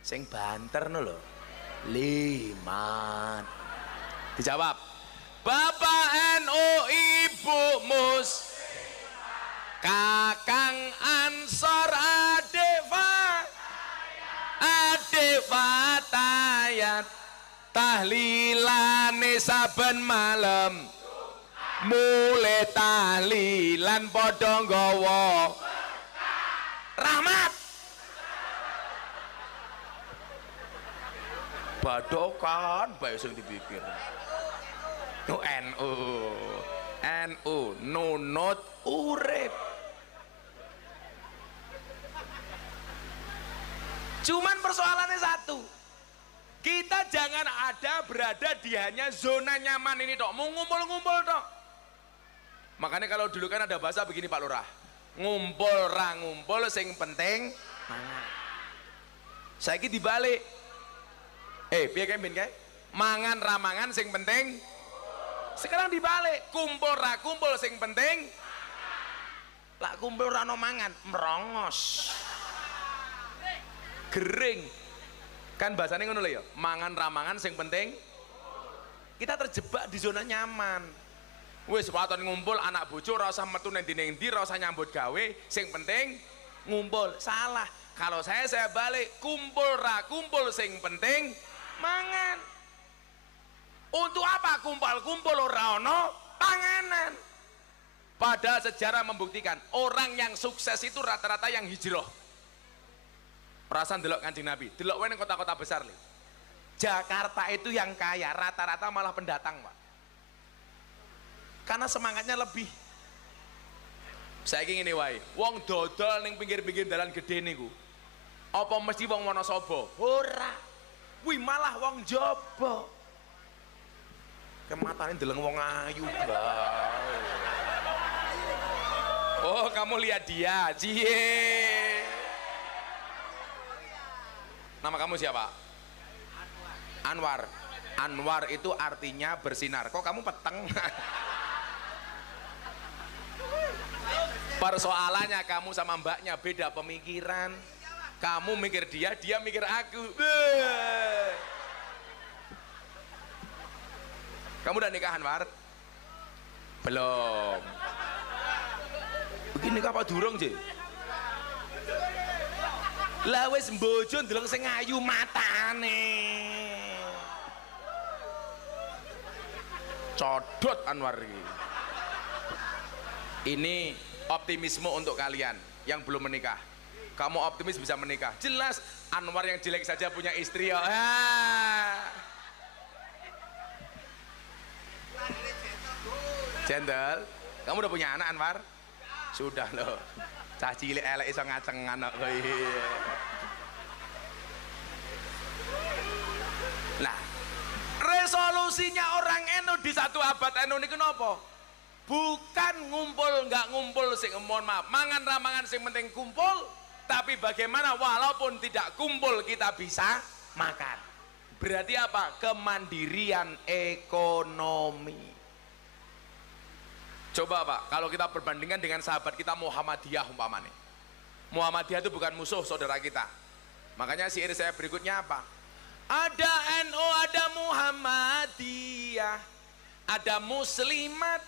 sing banter no lho. Liman dijawab Bapak NU Ibu Mus Kakang Ansor Adik Fatayat tahlilane saben malam mulai tahlilan padha nggawa rahmat badokan bae sing dipikir. NU nunut urip. Cuman persoalannya satu, kita jangan berada di hanya zona nyaman ini tok, mau ngumpul-ngumpul tok. Makanya kalau dulu kan ada bahasa begini Pak Lurah, ngumpul ra ngumpul sing penting mangan. Saiki dibalik, piye kae ben kae? Mangan ra mangan sing penting. Sekarang dibalik, kumpul ra kumpul sing penting. Lak kumpul ra no mangan, merongos. Gering. Kan bahasanya ngono lho ya, mangan ra mangan sing penting. Kita terjebak di zona nyaman. Wis waton ngumpul anak bojo ora usah metu nang ndi-ndi, ora usah nyambut gawe, sing penting ngumpul. Salah. Kalau saya balik, kumpul ra kumpul sing penting mangan. Untuk apa kumpul-kumpul ora ono panganan? Padahal sejarah membuktikan orang yang sukses itu rata-rata yang hijrah. Perasaan delok Kanjeng Nabi, delok wae ning kota-kota besar lho. Jakarta itu yang kaya rata-rata malah pendatang, Pak. Karena semangatnya lebih. Saiki ngene wae, wong dodol ning pinggir-pinggir dalan gede niku. Apa mesti wong Wonosobo? Ora. Wih malah wong Jowo. Kematane deleng wong ayu, Bang. Oh, kamu lihat dia. Cie. Nama kamu siapa? Anwar. Anwar itu artinya bersinar. Kok kamu peteng? Persoalannya kamu sama mbaknya beda pemikiran. Kamu mikir dia, dia mikir aku. Kamu udah nikah, Anwar? Belum. Begini apa durung, Je? Lah wis mbojo ndeleng sing ayu matane. Codot Anwar ini. Ini optimisme untuk kalian yang belum menikah. Kamu optimis bisa menikah. Jelas Anwar yang jelek saja punya istri ya. Jendel, kamu udah punya anak Anwar? Sudah loh. Cah cilik elek iso ngacengan kok. Nah, resolusinya orang NU di satu abad NU niku napa? Bukan ngumpul nggak ngumpul sing mohon maaf, mangan ra mangan sing penting kumpul, tapi bagaimana walaupun tidak kumpul kita bisa makan. Berarti apa? Kemandirian ekonomi. Coba Pak, kalau kita perbandingkan dengan sahabat kita Muhammadiyah umpamanya. Muhammadiyah itu bukan musuh saudara kita. Makanya syair saya berikutnya apa? Ada NU, ada Muhammadiyah, ada Muslimat,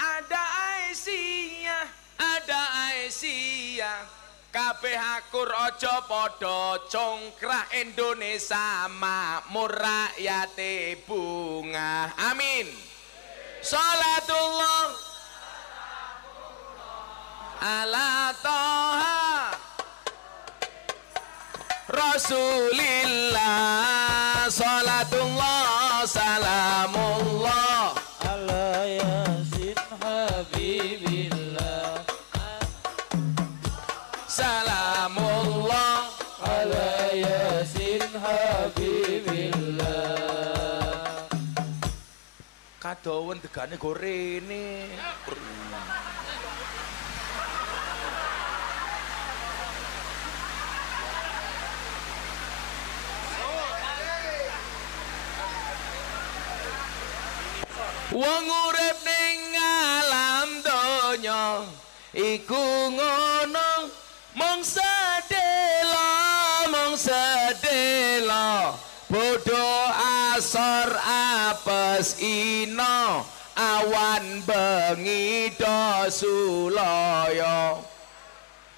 ada Aisyah, ada Aisyah. Kabeh akur ojo podo congkrah Indonesia makmur rakyate bunga. tengah. Amin. Salatullah ala Toha Rasulillah. Salatullah salamullah ala Yasin Habibillah. Salamullah ala Yasin Habibillah. kadowen degane gorene. Wong urip ning alam donya iku ngono mung sedelo bodho asor apes ino awan bengi do sulaya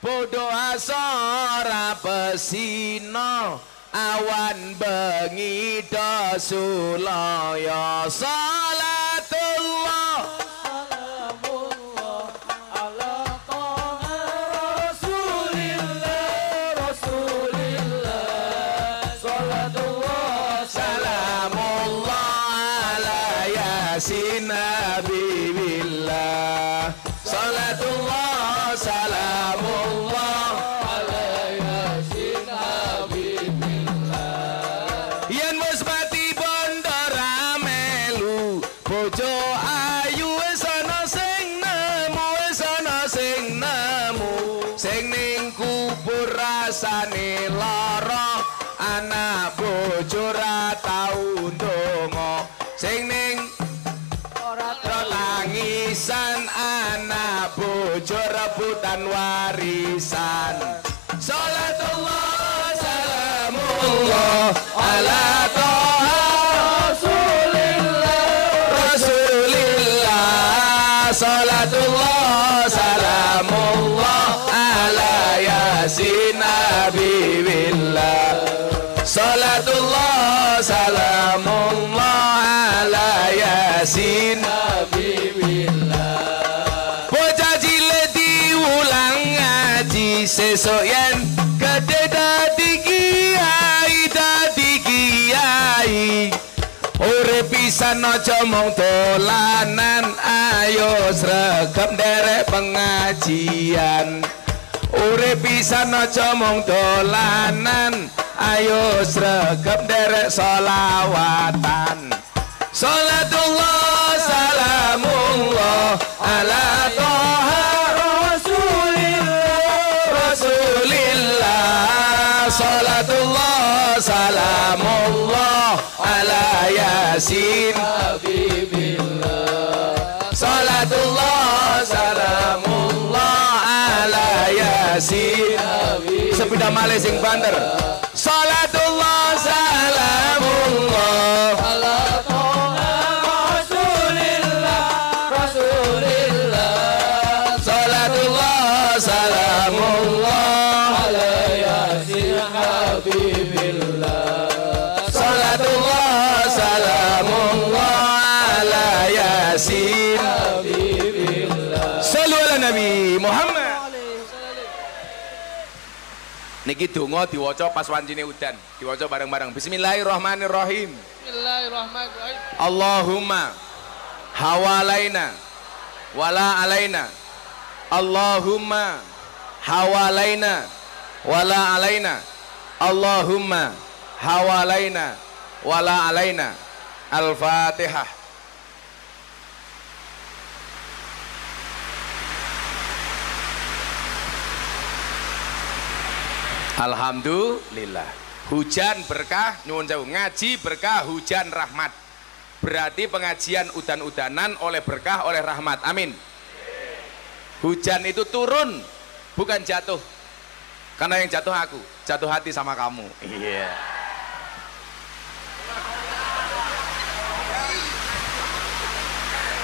bodho asor apes ino awan bengi do sulaya. Salatullah Salamullah ala Toha Rasulillah. Rasulillah. Salatullah salamullah ala Yasin Habibillah. Salatullah salamullah ala Yasin Habibillah. yen wis mati bondo ra melu bojo ayu wis ana sing nemu sing ning kubur rasane lara anak bojo ra tau ndonga sing ning ora tangisan anak bojo rebutan warisan. Salatullah salamullah ala Toha Rasulillah. Salatullah salamullah ala Yasin Habibillah. Salatullah salamullah ala Yasin Habibillah. bocah cilik diulang ngaji sesuk yen gedhe dadi kiai urip pisan aja mung dolanan ayo sregep nderek pengajian urip pisan aja mung dolanan ayo sregep nderek sholawatan. Salatullah salamullah ala Toha Rasulillah. Salatullah salamullah ala Yasin Habibillah. Salatullah salamullah ala Yasin sepeda malih sing banter. Salatullah salamullah ala Toha Rasulillah. Rasulillah. Salatullah salamullah ala Yasin Habibillah. Salatullah salamullah ala Yasin Habibillah. Sallu ala Nabi Muhammad. Niki donga diwaca pas wancine udan, diwaca bareng-bareng. Bismillahirrahmanirrahim. Bismillahirrahmanirrahim. Allahumma hawalaina wala alaina. Allahumma hawalaina wala alaina. Allahumma hawalaina wala alaina. Al-Fatihah. Alhamdulillah. Hujan berkah, nyuwun sewu, ngaji berkah, hujan rahmat. Berarti pengajian udan-udanan oleh berkah, oleh rahmat. Amin. Hujan itu turun, bukan jatuh. Karena yang jatuh aku, jatuh hati sama kamu. Iya.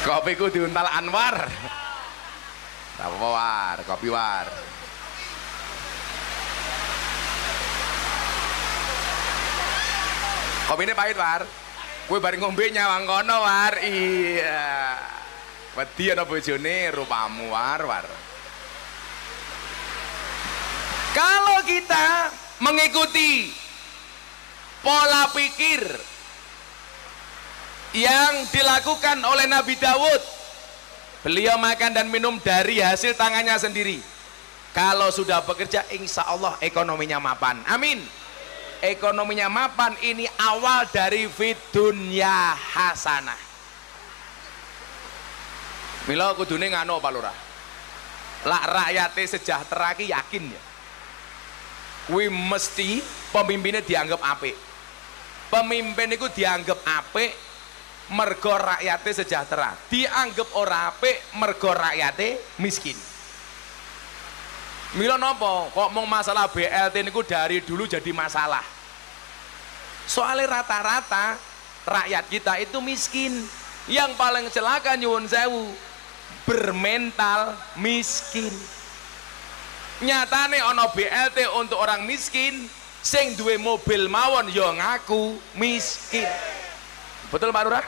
Kopiku diuntal Anwar. Tak apa-apa War, kopi War. Kopi ini pahit War. Kowe bareng ngombe nyawang kono war. Iya. Wedi ana bojone rupamu war. Kalau kita mengikuti pola pikir yang dilakukan oleh Nabi Dawud, beliau makan dan minum dari hasil tangannya sendiri. Kalau sudah bekerja, insya Allah ekonominya mapan. Amin. Ekonominya mapan ini awal dari fidunya hasanah. Mila kudune ngano Pak Lurah. Lak rakyate sejahtera ki yakin ya. Kuwi mesti pemimpinnya dianggap apik. Pemimpin itu dianggap apik mergo rakyate sejahtera. Dianggap ora apik mergo rakyate miskin. Mila nopo kok mau masalah BLT niku dari dulu jadi masalah. Soalnya rata-rata rakyat kita itu miskin. Yang paling celaka nyuwun sewu, bermental miskin. Nyatane ono BLT untuk orang miskin, sing duwe mobil mawon yo ngaku miskin. Betul Pak Lurah?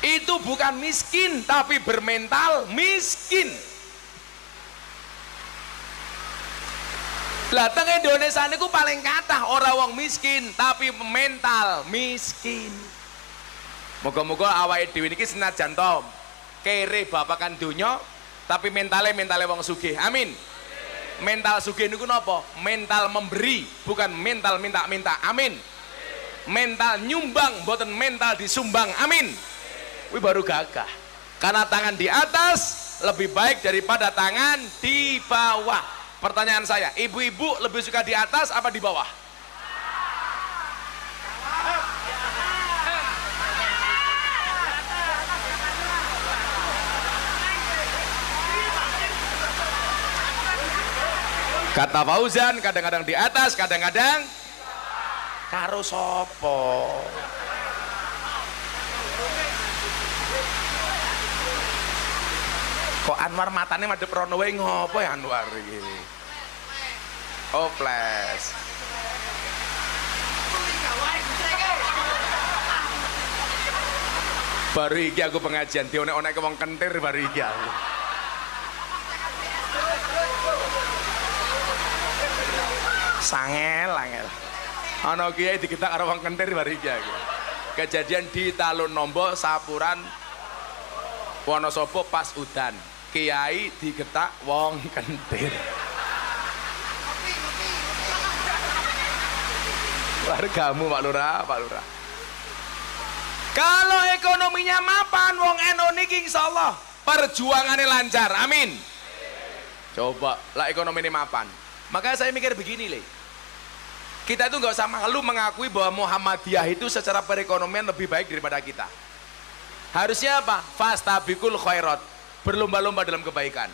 Itu bukan miskin tapi bermental miskin. Lah teng Indonesia niku paling kathah ora wong miskin tapi mental miskin. Moga-moga awake dhewe niki senajan to kere babakan donya tapi mentale wong sugih. Amin. Mental sugih niku napa? Mental memberi, bukan mental minta-minta. Amin. Mental nyumbang, mboten mental disumbang. Amin. Kuwi baru gagah. Karena tangan di atas lebih baik daripada tangan di bawah. Pertanyaan saya, ibu-ibu lebih suka di atas apa di bawah? Kata Fauzan, kadang-kadang di atas, kadang-kadang karo sopo. Kok Anwar matanya madhep rono wae ngopo ya Anwar iki? Oh, flash. Baru iki aku pengajian dionek-onek ke wong kentir baru iki aku. Sangel. Ana kiai digetak karo wong kentir baru iki aku. Kejadian di Talun Nombo Sapuran Wonosobo pas udan. Kiai digetak wong kentir. Wargamu Pak Lurah. Kalau ekonominya mapan wong NU niki insyaallah perjuangannya lancar. Amin. Coba lah ekonomi ini mapan. Makanya saya mikir begini le. Kita itu nggak usah malu mengakui bahwa Muhammadiyah itu secara perekonomian lebih baik daripada kita. Harusnya apa? Fastabikul khairat. Berlomba-lomba dalam kebaikan.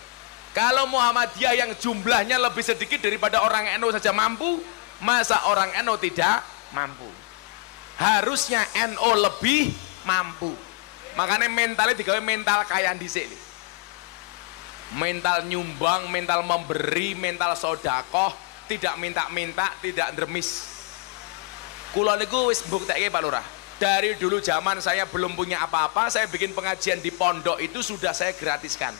Kalau Muhammadiyah yang jumlahnya lebih sedikit daripada orang NU saja mampu, masa orang NU tidak mampu? Harusnya NU lebih mampu. Makanya mentalnya digawe mental kaya dhisik. Mental nyumbang, mental memberi, mental sodakoh, tidak minta-minta, tidak nremis. Kula niku wis mbuktekke Pak Lurah. Dari dulu zaman saya belum punya apa-apa, saya bikin pengajian di pondok itu sudah saya gratiskan.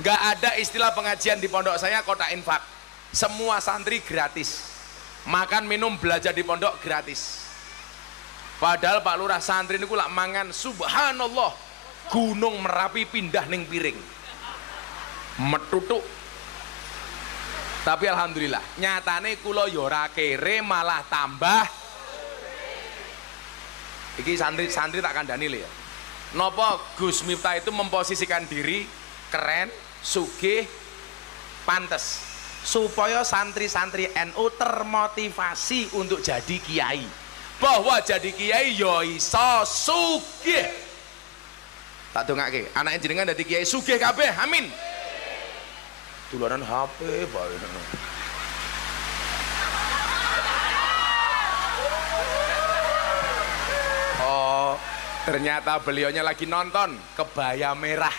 Nggak ada istilah pengajian di pondok saya kotak infak. Semua santri gratis. Makan, minum, belajar di pondok gratis. Padahal Pak Lurah santri niku lak mangan subhanallah Gunung Merapi pindah ning piring. Metutuk. Tapi alhamdulillah nyatane kula ya ora kere malah tambah. Iki santri tak kandhani lho ya. Napa Gus Miftah itu memposisikan diri keren, sugih, pantes supaya santri-santri NU termotivasi untuk jadi kiai. Bahwa jadi kiai ya iso sugih. Tak dongake, anake jenengan dadi kiai sugih kabeh. Amin. Tularan HP bae. Oh, ternyata beliaunya lagi nonton Kebaya Merah.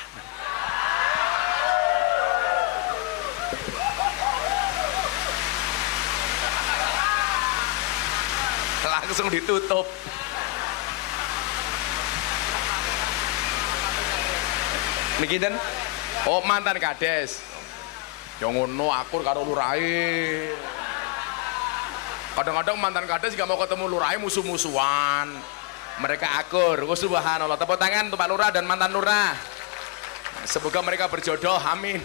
langsung ditutup. Niki den, oh mantan kades. Yang ngono akur karo lurahe. Kadang-kadang mantan kades gak mau ketemu lurahe musuh-musuhan. Mereka akur. Oh subhanallah. Tepuk tangan untuk Pak Lurah dan mantan lurah. Semoga mereka berjodoh. Amin.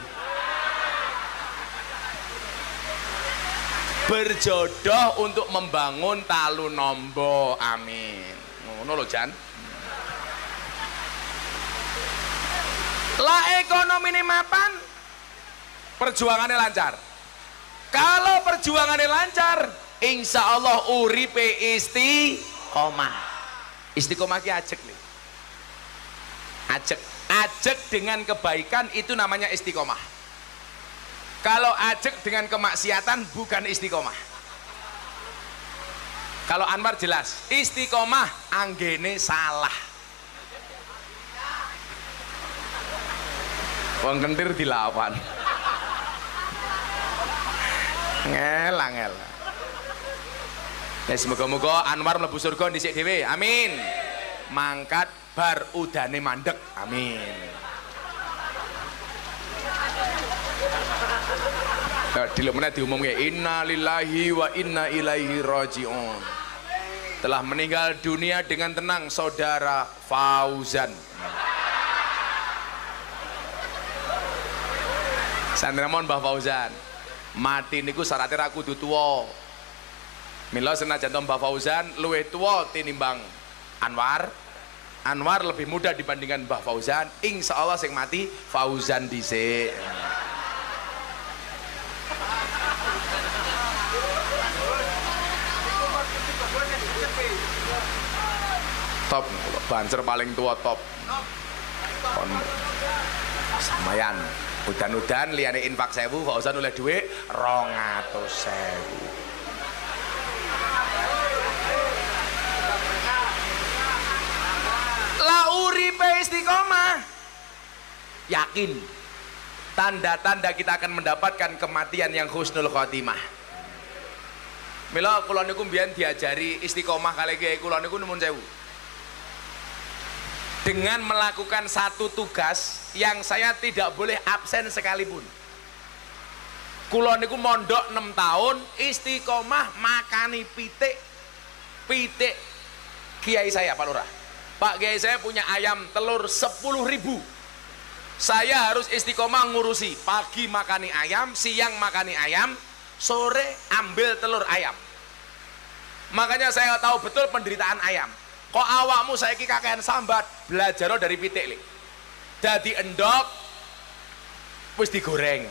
Berjodoh untuk membangun Talu Nombo. Amin. Ngono lho Jan. Lah ekonomi ini mapan, perjuangannya lancar. Kalau perjuangannya lancar, insya Allah uripe istiqomah. Istiqomah ki ajek nih. Ajek dengan kebaikan itu namanya istiqomah. Kalau ajek dengan kemaksiatan bukan istiqomah. Kalau Anwar jelas, istiqomah anggene salah. Wong kentir dilawan. Ngela. Ya semoga-moga Anwar mlebu surga dhisik dhewe. Amin. Mangkat bar udane mandek. Amin. Dilo meneh diumumke inna lillahi wa inna ilaihi rajiun. Telah meninggal dunia dengan tenang saudara Fauzan. Sandramon Mbah Fauzan. Mati niku syaratnya ra kudu tuwa. Mila senajan Mbah Fauzan luwih tuwa tinimbang Anwar. Anwar lebih muda dibandingkan Mbah Fauzan. Insya Allah sing mati Fauzan dhisik. Top, banser paling tua top. Samayan. Udan-udan liyane infak 1000, Fauzan oleh duit 200.000. La uripe istiqomah. Yakin. Tanda-tanda kita akan mendapatkan kematian yang husnul khotimah. Mila kula niku mbiyen diajari istiqomah kali kiai kula niku nuwun sewu. Dengan melakukan satu tugas yang saya tidak boleh absen sekalipun. Kula niku mondok 6 tahun istiqomah makani pitik kiai saya Pak Lurah. Pak kiai saya punya ayam telur 10.000. Saya harus istiqomah ngurusi pagi makani ayam, siang makani ayam, sore ambil telur ayam. Makanya saya tahu betul penderitaan ayam. Kok awakmu saiki kakean sambat, belajar dari pitik li. Dadi endok wis digoreng.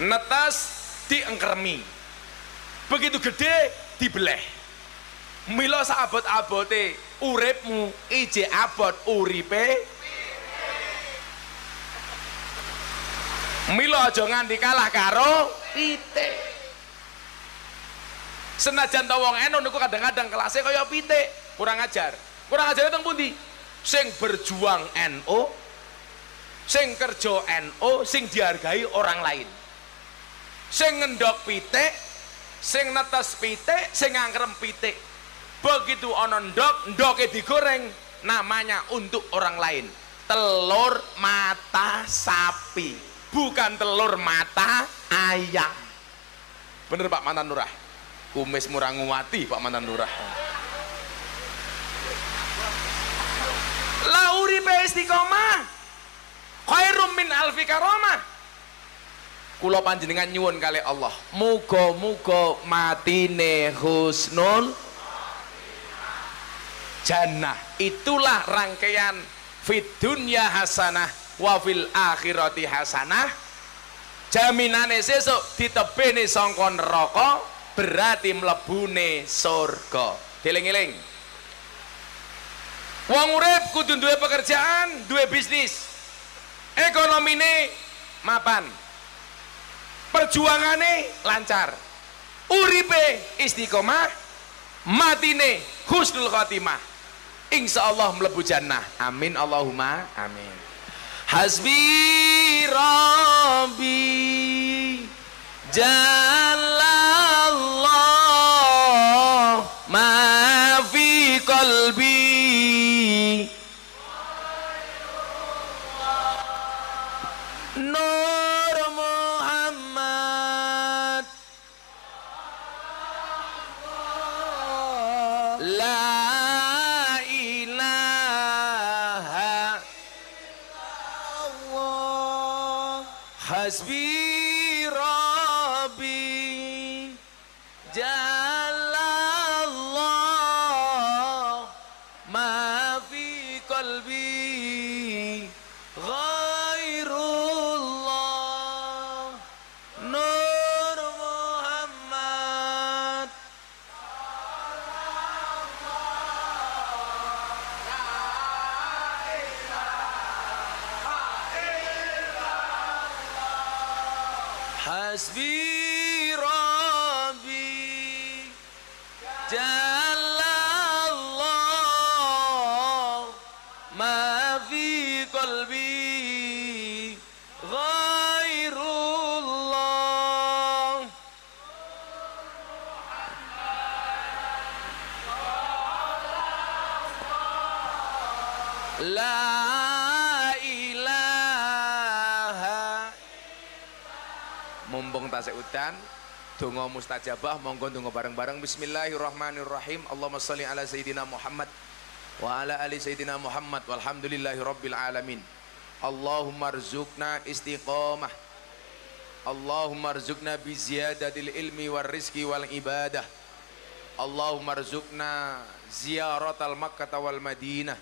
Netes diengkermi. Begitu gede dibeleh. Mila saabot-abote uripmu ije abot uripe. Mila aja nganti kalah karo pitik. Senajan ta wong eno niku kadang-kadang kelasnya kaya pitik. Kurang ajar teng pundi? Sing berjuang NU, sing kerja NU, sing dihargai orang lain, sing ngendok pitik, sing netes pitik, sing ngangkrem pitik. Begitu ana ndoke digoreng, namanya untuk orang lain. Telur mata sapi, bukan telur mata ayam. Bener Pak Mantan Lurah? Kumis murah nguwati Pak Mantan Lurah. La uripe istiqomah khairum min alfi karamah. Kula panjenengan nyuwun kali Allah, muga-muga matine husnul jannah. Itulah rangkaian fid dunya hasanah wa fil akhirati hasanah. Jaminane sesuk ditebene sangka neraka berarti mlebune surga. Dieling-eling. Wong urip kudu duwe pekerjaan, duwe bisnis. Ekonomine mapan. Perjuangane lancar. Uripe istiqomah, matine husnul khotimah. Insyaallah mlebu jannah. Amin Allahumma amin. Hasbi Rabbi Jalallah ma Hasbi Rabbi Jalallah ma fi qalbi ghairullah Nur Muhammad Hasbi Rabbi Jalallah ma fi qalbi ghairullah La ilaha mumpung tasik udan donga mustajabah monggo donga bareng-bareng bismillahirrahmanirrahim Allahumma sholli ala sayyidina Muhammad wa ala ali sayyidina Muhammad walhamdulillahi rabbil alamin Allahumma rzuqna istiqamah Allahumma rzuqna bi ziyadatil ilmi war rizqi wal ibadah Allahumma rzuqna ziyaratal makkah wal madinah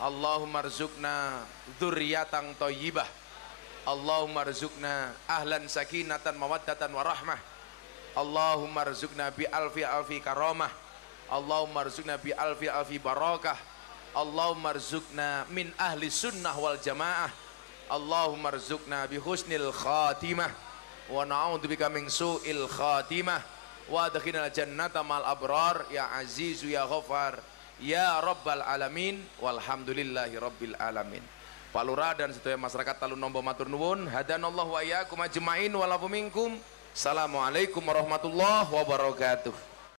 Allahumma rzuqna dzurriatan thayyibah Allahumma rzuqna ahlan sakinatan mawaddatan warahmah Allahumma rzuqna bi alfi alfi karamah Allahumma rzuqna bi alfi alfi barakah Allahumma rzuqna min ahli sunnah wal jamaah Allahumma rzuqna bi husnil khatimah wa na'udzubika min su'il khatimah wa adkhilna jannata mal abrar ya azizu ya ghafar ya rabbal alamin walhamdulillahi rabbil alamin. Pak Lurah dan sedaya masyarakat Talun Nombo matur nuwun hadanallahu wa iyyakum ajmain wa lafu minkum. Assalamualaikum warahmatullahi wabarakatuh.